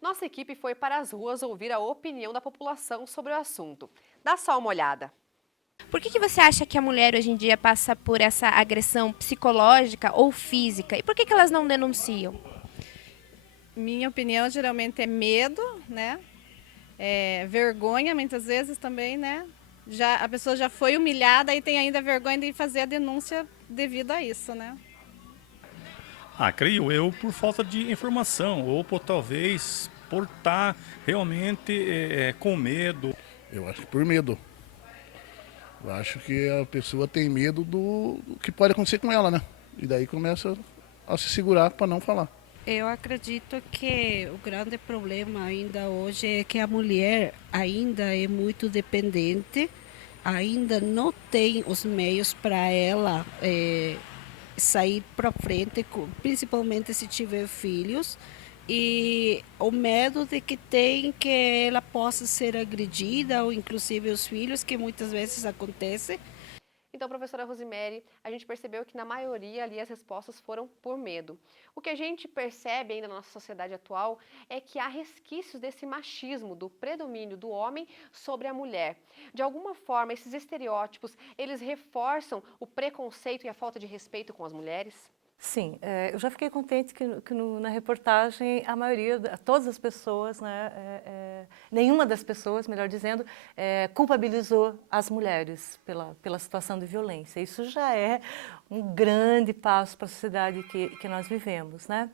Nossa equipe foi para as ruas ouvir a opinião da população sobre o assunto. Dá só uma olhada. Por que você acha que a mulher hoje em dia passa por essa agressão psicológica ou física? E por que elas não denunciam? Minha opinião geralmente é medo, né? Vergonha, muitas vezes também, né? A pessoa já foi humilhada e tem ainda vergonha de fazer a denúncia devido a isso, né? Creio eu por falta de informação ou talvez por estar realmente com medo. Eu acho que por medo. Eu acho que a pessoa tem medo do que pode acontecer com ela, né? E daí começa a se segurar para não falar. Eu acredito que o grande problema ainda hoje é que a mulher ainda é muito dependente, ainda não tem os meios para ela sair para frente, principalmente se tiver filhos, e o medo de que tem que ela possa ser agredida, ou inclusive os filhos, que muitas vezes acontece. Então, professora Rosemary, a gente percebeu que na maioria ali as respostas foram por medo. O que a gente percebe ainda na nossa sociedade atual é que há resquícios desse machismo, do predomínio do homem sobre a mulher. De alguma forma, esses estereótipos, eles reforçam o preconceito e a falta de respeito com as mulheres? Sim, eu já fiquei contente que na reportagem a maioria, todas as pessoas, nenhuma das pessoas, melhor dizendo, culpabilizou as mulheres pela situação de violência. Isso já é um grande passo para a sociedade que nós vivemos, né?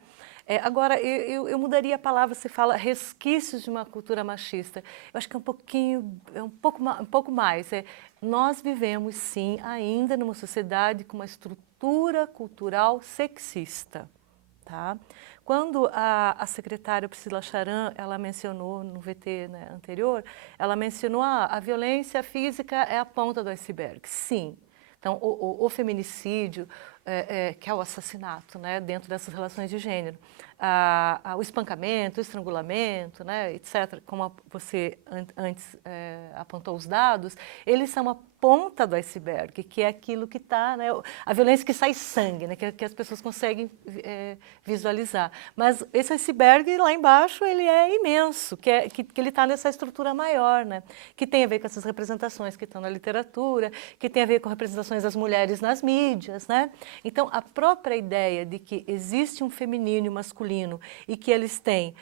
Agora, eu mudaria a palavra, você fala resquícios de uma cultura machista. Eu acho que é um pouco mais. Nós vivemos, sim, ainda numa sociedade com uma estrutura cultural sexista. Tá? Quando a secretária Priscila Charan, ela mencionou no VT anterior, ela mencionou a violência física é a ponta do iceberg. Sim. Então, o feminicídio, que é o assassinato, né, dentro dessas relações de gênero, o espancamento, o estrangulamento, né, etc., como você antes apontou os dados, eles são a ponta do iceberg, que é aquilo que está, né, a violência que sai sangue, né, que as pessoas conseguem visualizar. Mas esse iceberg lá embaixo, ele é imenso, que ele está nessa estrutura maior, né, que tem a ver com essas representações que estão na literatura, que tem a ver com representações das mulheres nas mídias, né? Então, a própria ideia de que existe um feminino e um masculino e que eles têm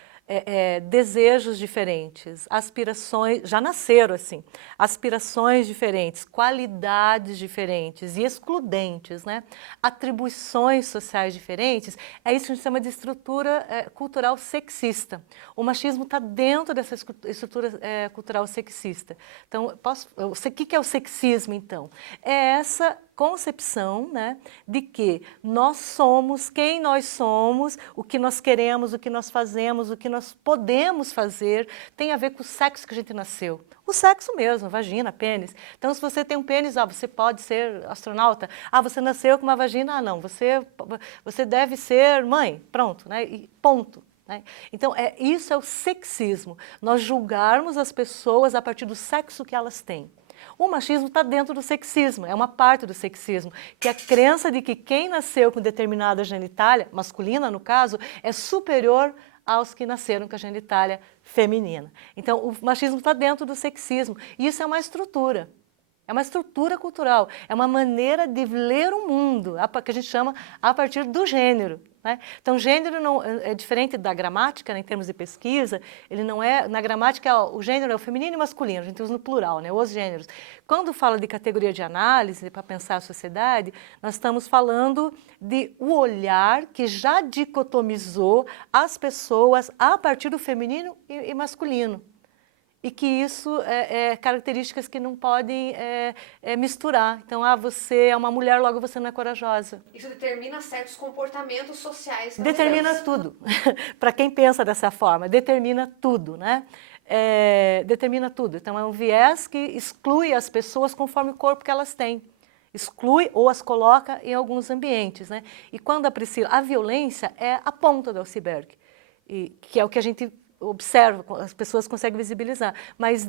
desejos diferentes, aspirações, já nasceram assim, aspirações diferentes, qualidades diferentes e excludentes, né? Atribuições sociais diferentes, é isso que a gente chama de estrutura cultural sexista. O machismo está dentro dessa estrutura cultural sexista. Então, o que é o sexismo, então? É essa concepção, né, de que nós somos quem nós somos, o que nós queremos, o que nós fazemos, o que nós podemos fazer, tem a ver com o sexo que a gente nasceu. O sexo mesmo, vagina, pênis. Então, se você tem um pênis, você pode ser astronauta. Você nasceu com uma vagina, não, você deve ser mãe, pronto, né, e ponto. Então, isso é o sexismo, nós julgarmos as pessoas a partir do sexo que elas têm. O machismo está dentro do sexismo, é uma parte do sexismo, que é a crença de que quem nasceu com determinada genitália, masculina no caso, é superior aos que nasceram com a genitália feminina. Então, o machismo está dentro do sexismo, e isso é uma estrutura cultural, é uma maneira de ler o mundo, que a gente chama a partir do gênero. Né? Então, gênero não, é diferente da gramática, né, em termos de pesquisa, ele não é, na gramática o gênero é o feminino e o masculino, a gente usa no plural, né, os gêneros. Quando fala de categoria de análise, para pensar a sociedade, nós estamos falando de o olhar que já dicotomizou as pessoas a partir do feminino e masculino. E que isso é características que não podem misturar. Então, você é uma mulher, logo você não é corajosa. Isso determina certos comportamentos sociais. Determina tudo. Para quem pensa dessa forma, determina tudo, né? Determina tudo. Então, é um viés que exclui as pessoas conforme o corpo que elas têm. Exclui ou as coloca em alguns ambientes, né? E quando a violência é a ponta do iceberg, que é o que a gente observa, as pessoas conseguem visibilizar, mas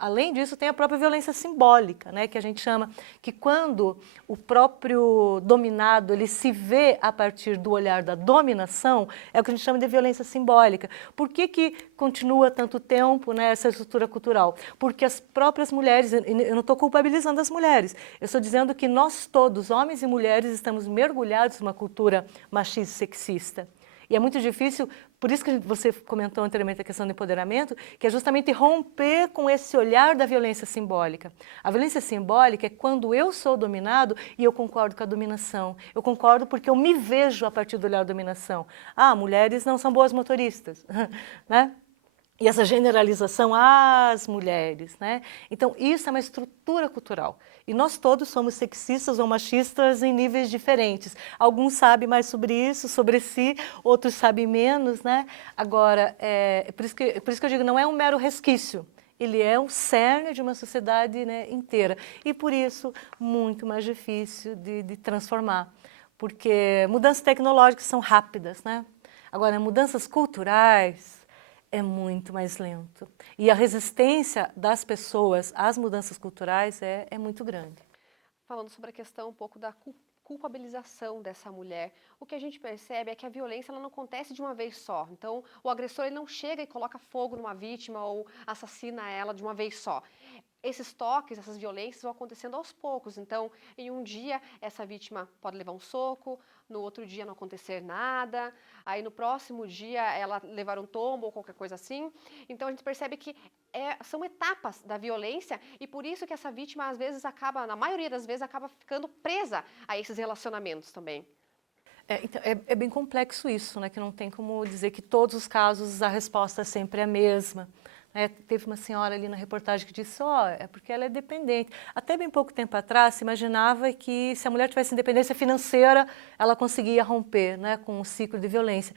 além disso tem a própria violência simbólica, né, que a gente chama, que quando o próprio dominado ele se vê a partir do olhar da dominação, é o que a gente chama de violência simbólica. Por que continua tanto tempo, né, essa estrutura cultural? Porque as próprias mulheres, eu não estou culpabilizando as mulheres, eu estou dizendo que nós todos, homens e mulheres, estamos mergulhados numa cultura machista e sexista. E é muito difícil, por isso que você comentou anteriormente a questão do empoderamento, que é justamente romper com esse olhar da violência simbólica. A violência simbólica é quando eu sou dominado e eu concordo com a dominação. Eu concordo porque eu me vejo a partir do olhar da dominação. Ah, mulheres não são boas motoristas, né? E essa generalização às mulheres, né? Então, isso é uma estrutura cultural. E nós todos somos sexistas ou machistas em níveis diferentes. Alguns sabem mais sobre isso, sobre si, outros sabem menos, né? Agora, por isso que eu digo, não é um mero resquício. Ele é o cerne de uma sociedade, né, inteira. E, por isso, muito mais difícil de transformar. Porque mudanças tecnológicas são rápidas, né? Agora, mudanças culturais é muito mais lento. E a resistência das pessoas às mudanças culturais é muito grande. Falando sobre a questão um pouco da culpabilização dessa mulher, o que a gente percebe é que a violência ela não acontece de uma vez só. Então, o agressor ele não chega e coloca fogo numa vítima ou assassina ela de uma vez só. Esses toques, essas violências vão acontecendo aos poucos. Então, em um dia, essa vítima pode levar um soco, no outro dia não acontecer nada, aí no próximo dia ela levar um tombo ou qualquer coisa assim. Então, a gente percebe que são etapas da violência e por isso que essa vítima, às vezes, na maioria das vezes, acaba ficando presa a esses relacionamentos também. Então, é bem complexo isso, né? Que não tem como dizer que todos os casos a resposta é sempre a mesma. Teve uma senhora ali na reportagem que disse, é porque ela é dependente. Até bem pouco tempo atrás, se imaginava que se a mulher tivesse independência financeira, ela conseguia romper, né, com um ciclo de violência.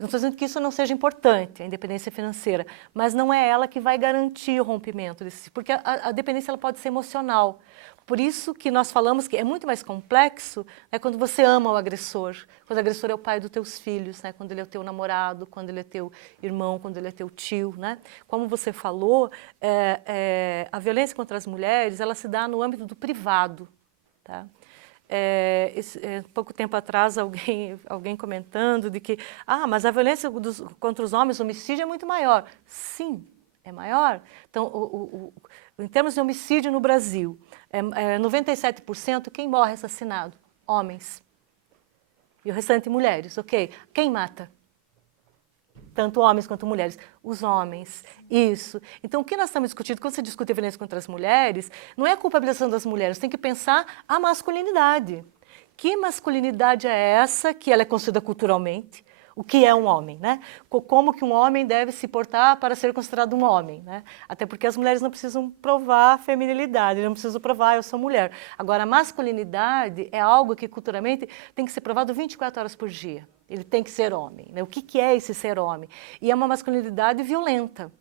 Não estou dizendo que isso não seja importante, a independência financeira, mas não é ela que vai garantir o rompimento desse, porque a dependência ela pode ser emocional. Por isso que nós falamos que é muito mais complexo, né, quando você ama o agressor, quando o agressor é o pai dos teus filhos, né, quando ele é o teu namorado, quando ele é teu irmão, quando ele é teu tio. Né? Como você falou, a violência contra as mulheres ela se dá no âmbito do privado. Tá? Pouco tempo atrás, alguém comentando de que mas a violência contra os homens, o homicídio é muito maior. Sim, é maior. Então, em termos de homicídio no Brasil, 97% quem morre assassinado? Homens. E o restante mulheres, ok? Quem mata? Tanto homens quanto mulheres. Os homens, isso. Então, o que nós estamos discutindo, quando você discute a violência contra as mulheres, não é a culpabilização das mulheres, tem que pensar a masculinidade. Que masculinidade é essa que ela é construída culturalmente? O que é um homem, né? Como que um homem deve se portar para ser considerado um homem, né? Até porque as mulheres não precisam provar a feminilidade, não precisam provar eu sou mulher. Agora, a masculinidade é algo que culturalmente tem que ser provado 24 horas por dia. Ele tem que ser homem, né? O que é esse ser homem? E é uma masculinidade violenta.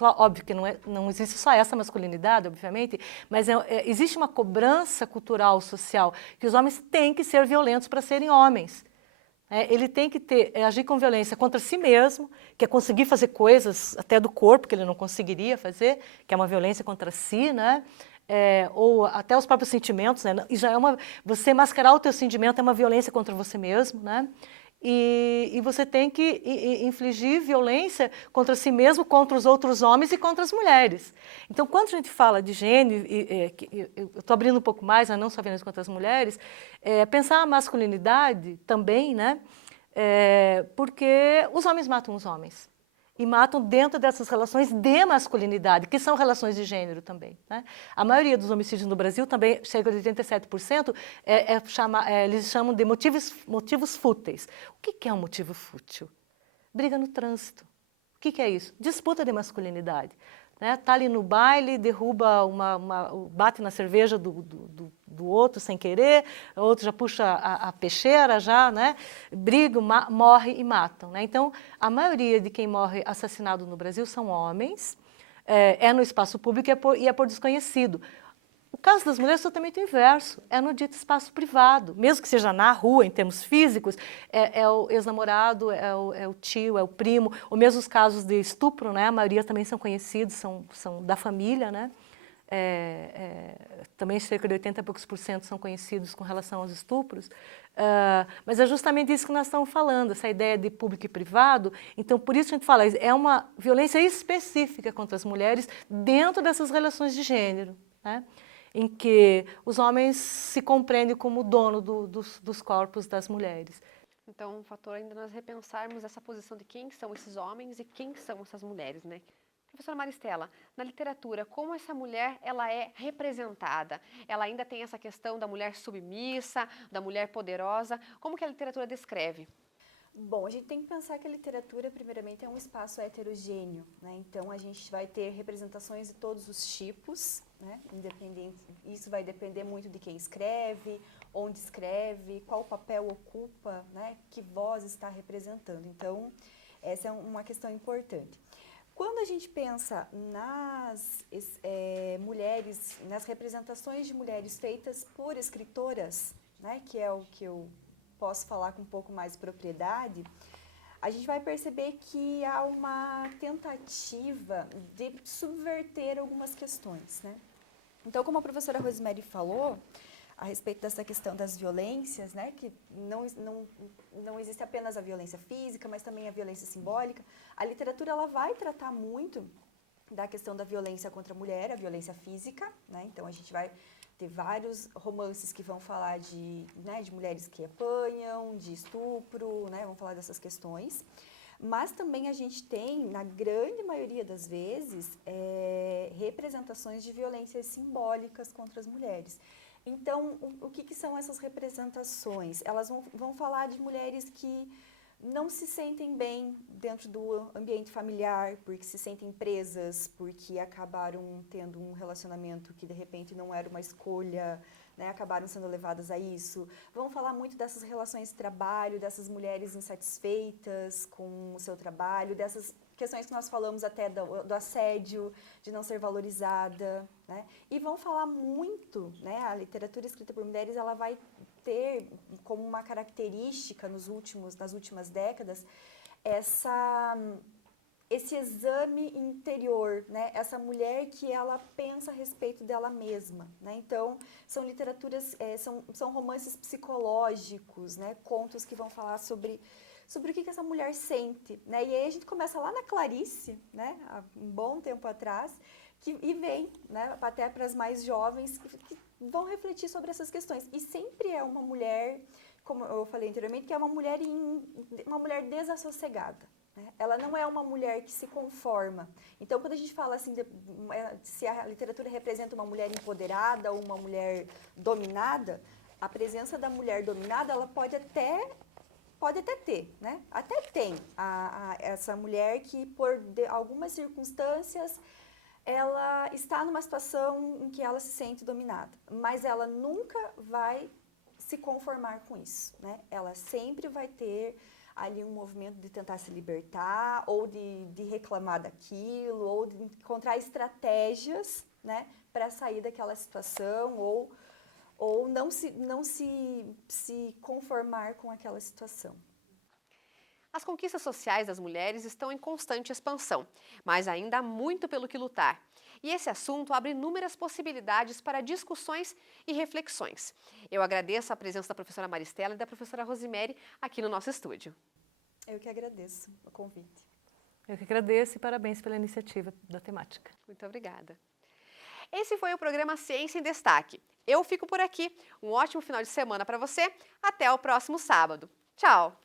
Óbvio que não existe só essa masculinidade, obviamente, mas existe uma cobrança cultural, social, que os homens têm que ser violentos para serem homens. Ele tem que agir com violência contra si mesmo, que é conseguir fazer coisas até do corpo que ele não conseguiria fazer, que é uma violência contra si, né? Ou até os próprios sentimentos, né? E já você mascarar o teu sentimento é uma violência contra você mesmo, né? E você tem que infligir violência contra si mesmo, contra os outros homens e contra as mulheres. Então, quando a gente fala de gênero, eu estou abrindo um pouco mais, não só violência contra as mulheres, pensar a masculinidade também, né? Porque os homens matam os homens. E matam dentro dessas relações de masculinidade, que são relações de gênero também. Né? A maioria dos homicídios no Brasil, também cerca de 87%, eles chamam de motivos fúteis. O que é um motivo fútil? Briga no trânsito. O que é isso? Disputa de masculinidade. Tá ali no baile, derruba bate na cerveja do outro sem querer, o outro já puxa a peixeira, né? Brigam, morre e matam. Né? Então, a maioria de quem morre assassinado no Brasil são homens, no espaço público e é por desconhecido. O caso das mulheres é totalmente o inverso, é no dito espaço privado, mesmo que seja na rua, em termos físicos, é o ex-namorado, é o tio, é o primo, ou mesmo os casos de estupro, né? A maioria também são conhecidos, são da família, né? Também cerca de 80 e poucos % são conhecidos com relação aos estupros, mas é justamente isso que nós estamos falando, essa ideia de público e privado. Então, por isso a gente fala, é uma violência específica contra as mulheres dentro dessas relações de gênero, né? Em que os homens se compreendem como dono dos corpos das mulheres. Então, um fator ainda nós repensarmos essa posição de quem são esses homens e quem são essas mulheres, né? Professora Maristela, na literatura, como essa mulher ela é representada? Ela ainda tem essa questão da mulher submissa, da mulher poderosa? Como que a literatura descreve? Bom, a gente tem que pensar que a literatura, primeiramente, é um espaço heterogêneo, né? Então, a gente vai ter representações de todos os tipos, né? Independente, isso vai depender muito de quem escreve, onde escreve, qual papel ocupa, né? Que voz está representando. Então, essa é uma questão importante. Quando a gente pensa nas mulheres, nas representações de mulheres feitas por escritoras, né, que é o que eu posso falar com um pouco mais de propriedade, a gente vai perceber que há uma tentativa de subverter algumas questões, né? Então, como a professora Rosemary falou, a respeito dessa questão das violências, né, que não existe apenas a violência física, mas também a violência simbólica. A literatura ela vai tratar muito da questão da violência contra a mulher, a violência física, né? Então a gente vai ter vários romances que vão falar de mulheres que apanham, de estupro, né? Vão falar dessas questões. Mas também a gente tem, na grande maioria das vezes, representações de violências simbólicas contra as mulheres. Então, o que são essas representações? Elas vão falar de mulheres que não se sentem bem dentro do ambiente familiar, porque se sentem presas, porque acabaram tendo um relacionamento que de repente não era uma escolha, né? Acabaram sendo levadas a isso. Vão falar muito dessas relações de trabalho, dessas mulheres insatisfeitas com o seu trabalho, dessas questões que nós falamos até do assédio, de não ser valorizada, né? E vão falar muito, né? A literatura escrita por mulheres, ela vai ter como uma característica nas últimas décadas esse exame interior, né? Essa mulher que ela pensa a respeito dela mesma, né? Então, são literaturas, são romances psicológicos, né? Contos que vão falar sobre o que essa mulher sente, né? E aí a gente começa lá na Clarice, né? Há um bom tempo atrás, e vem, né? Até para as mais jovens que vão refletir sobre essas questões. E sempre é uma mulher, como eu falei anteriormente, que é uma mulher desassossegada, né? Ela não é uma mulher que se conforma. Então, quando a gente fala assim, se a literatura representa uma mulher empoderada ou uma mulher dominada, a presença da mulher dominada, ela pode até ter, né? Até tem essa mulher que, por algumas circunstâncias, ela está numa situação em que ela se sente dominada, mas ela nunca vai se conformar com isso, né? Ela sempre vai ter ali um movimento de tentar se libertar, ou de reclamar daquilo, ou de encontrar estratégias, né, para sair daquela situação, ou não se conformar com aquela situação. As conquistas sociais das mulheres estão em constante expansão, mas ainda há muito pelo que lutar. E esse assunto abre inúmeras possibilidades para discussões e reflexões. Eu agradeço a presença da professora Maristela e da professora Rosemary aqui no nosso estúdio. Eu que agradeço o convite. Eu que agradeço e parabéns pela iniciativa da temática. Muito obrigada. Esse foi o programa Ciência em Destaque. Eu fico por aqui. Um ótimo final de semana para você. Até o próximo sábado. Tchau!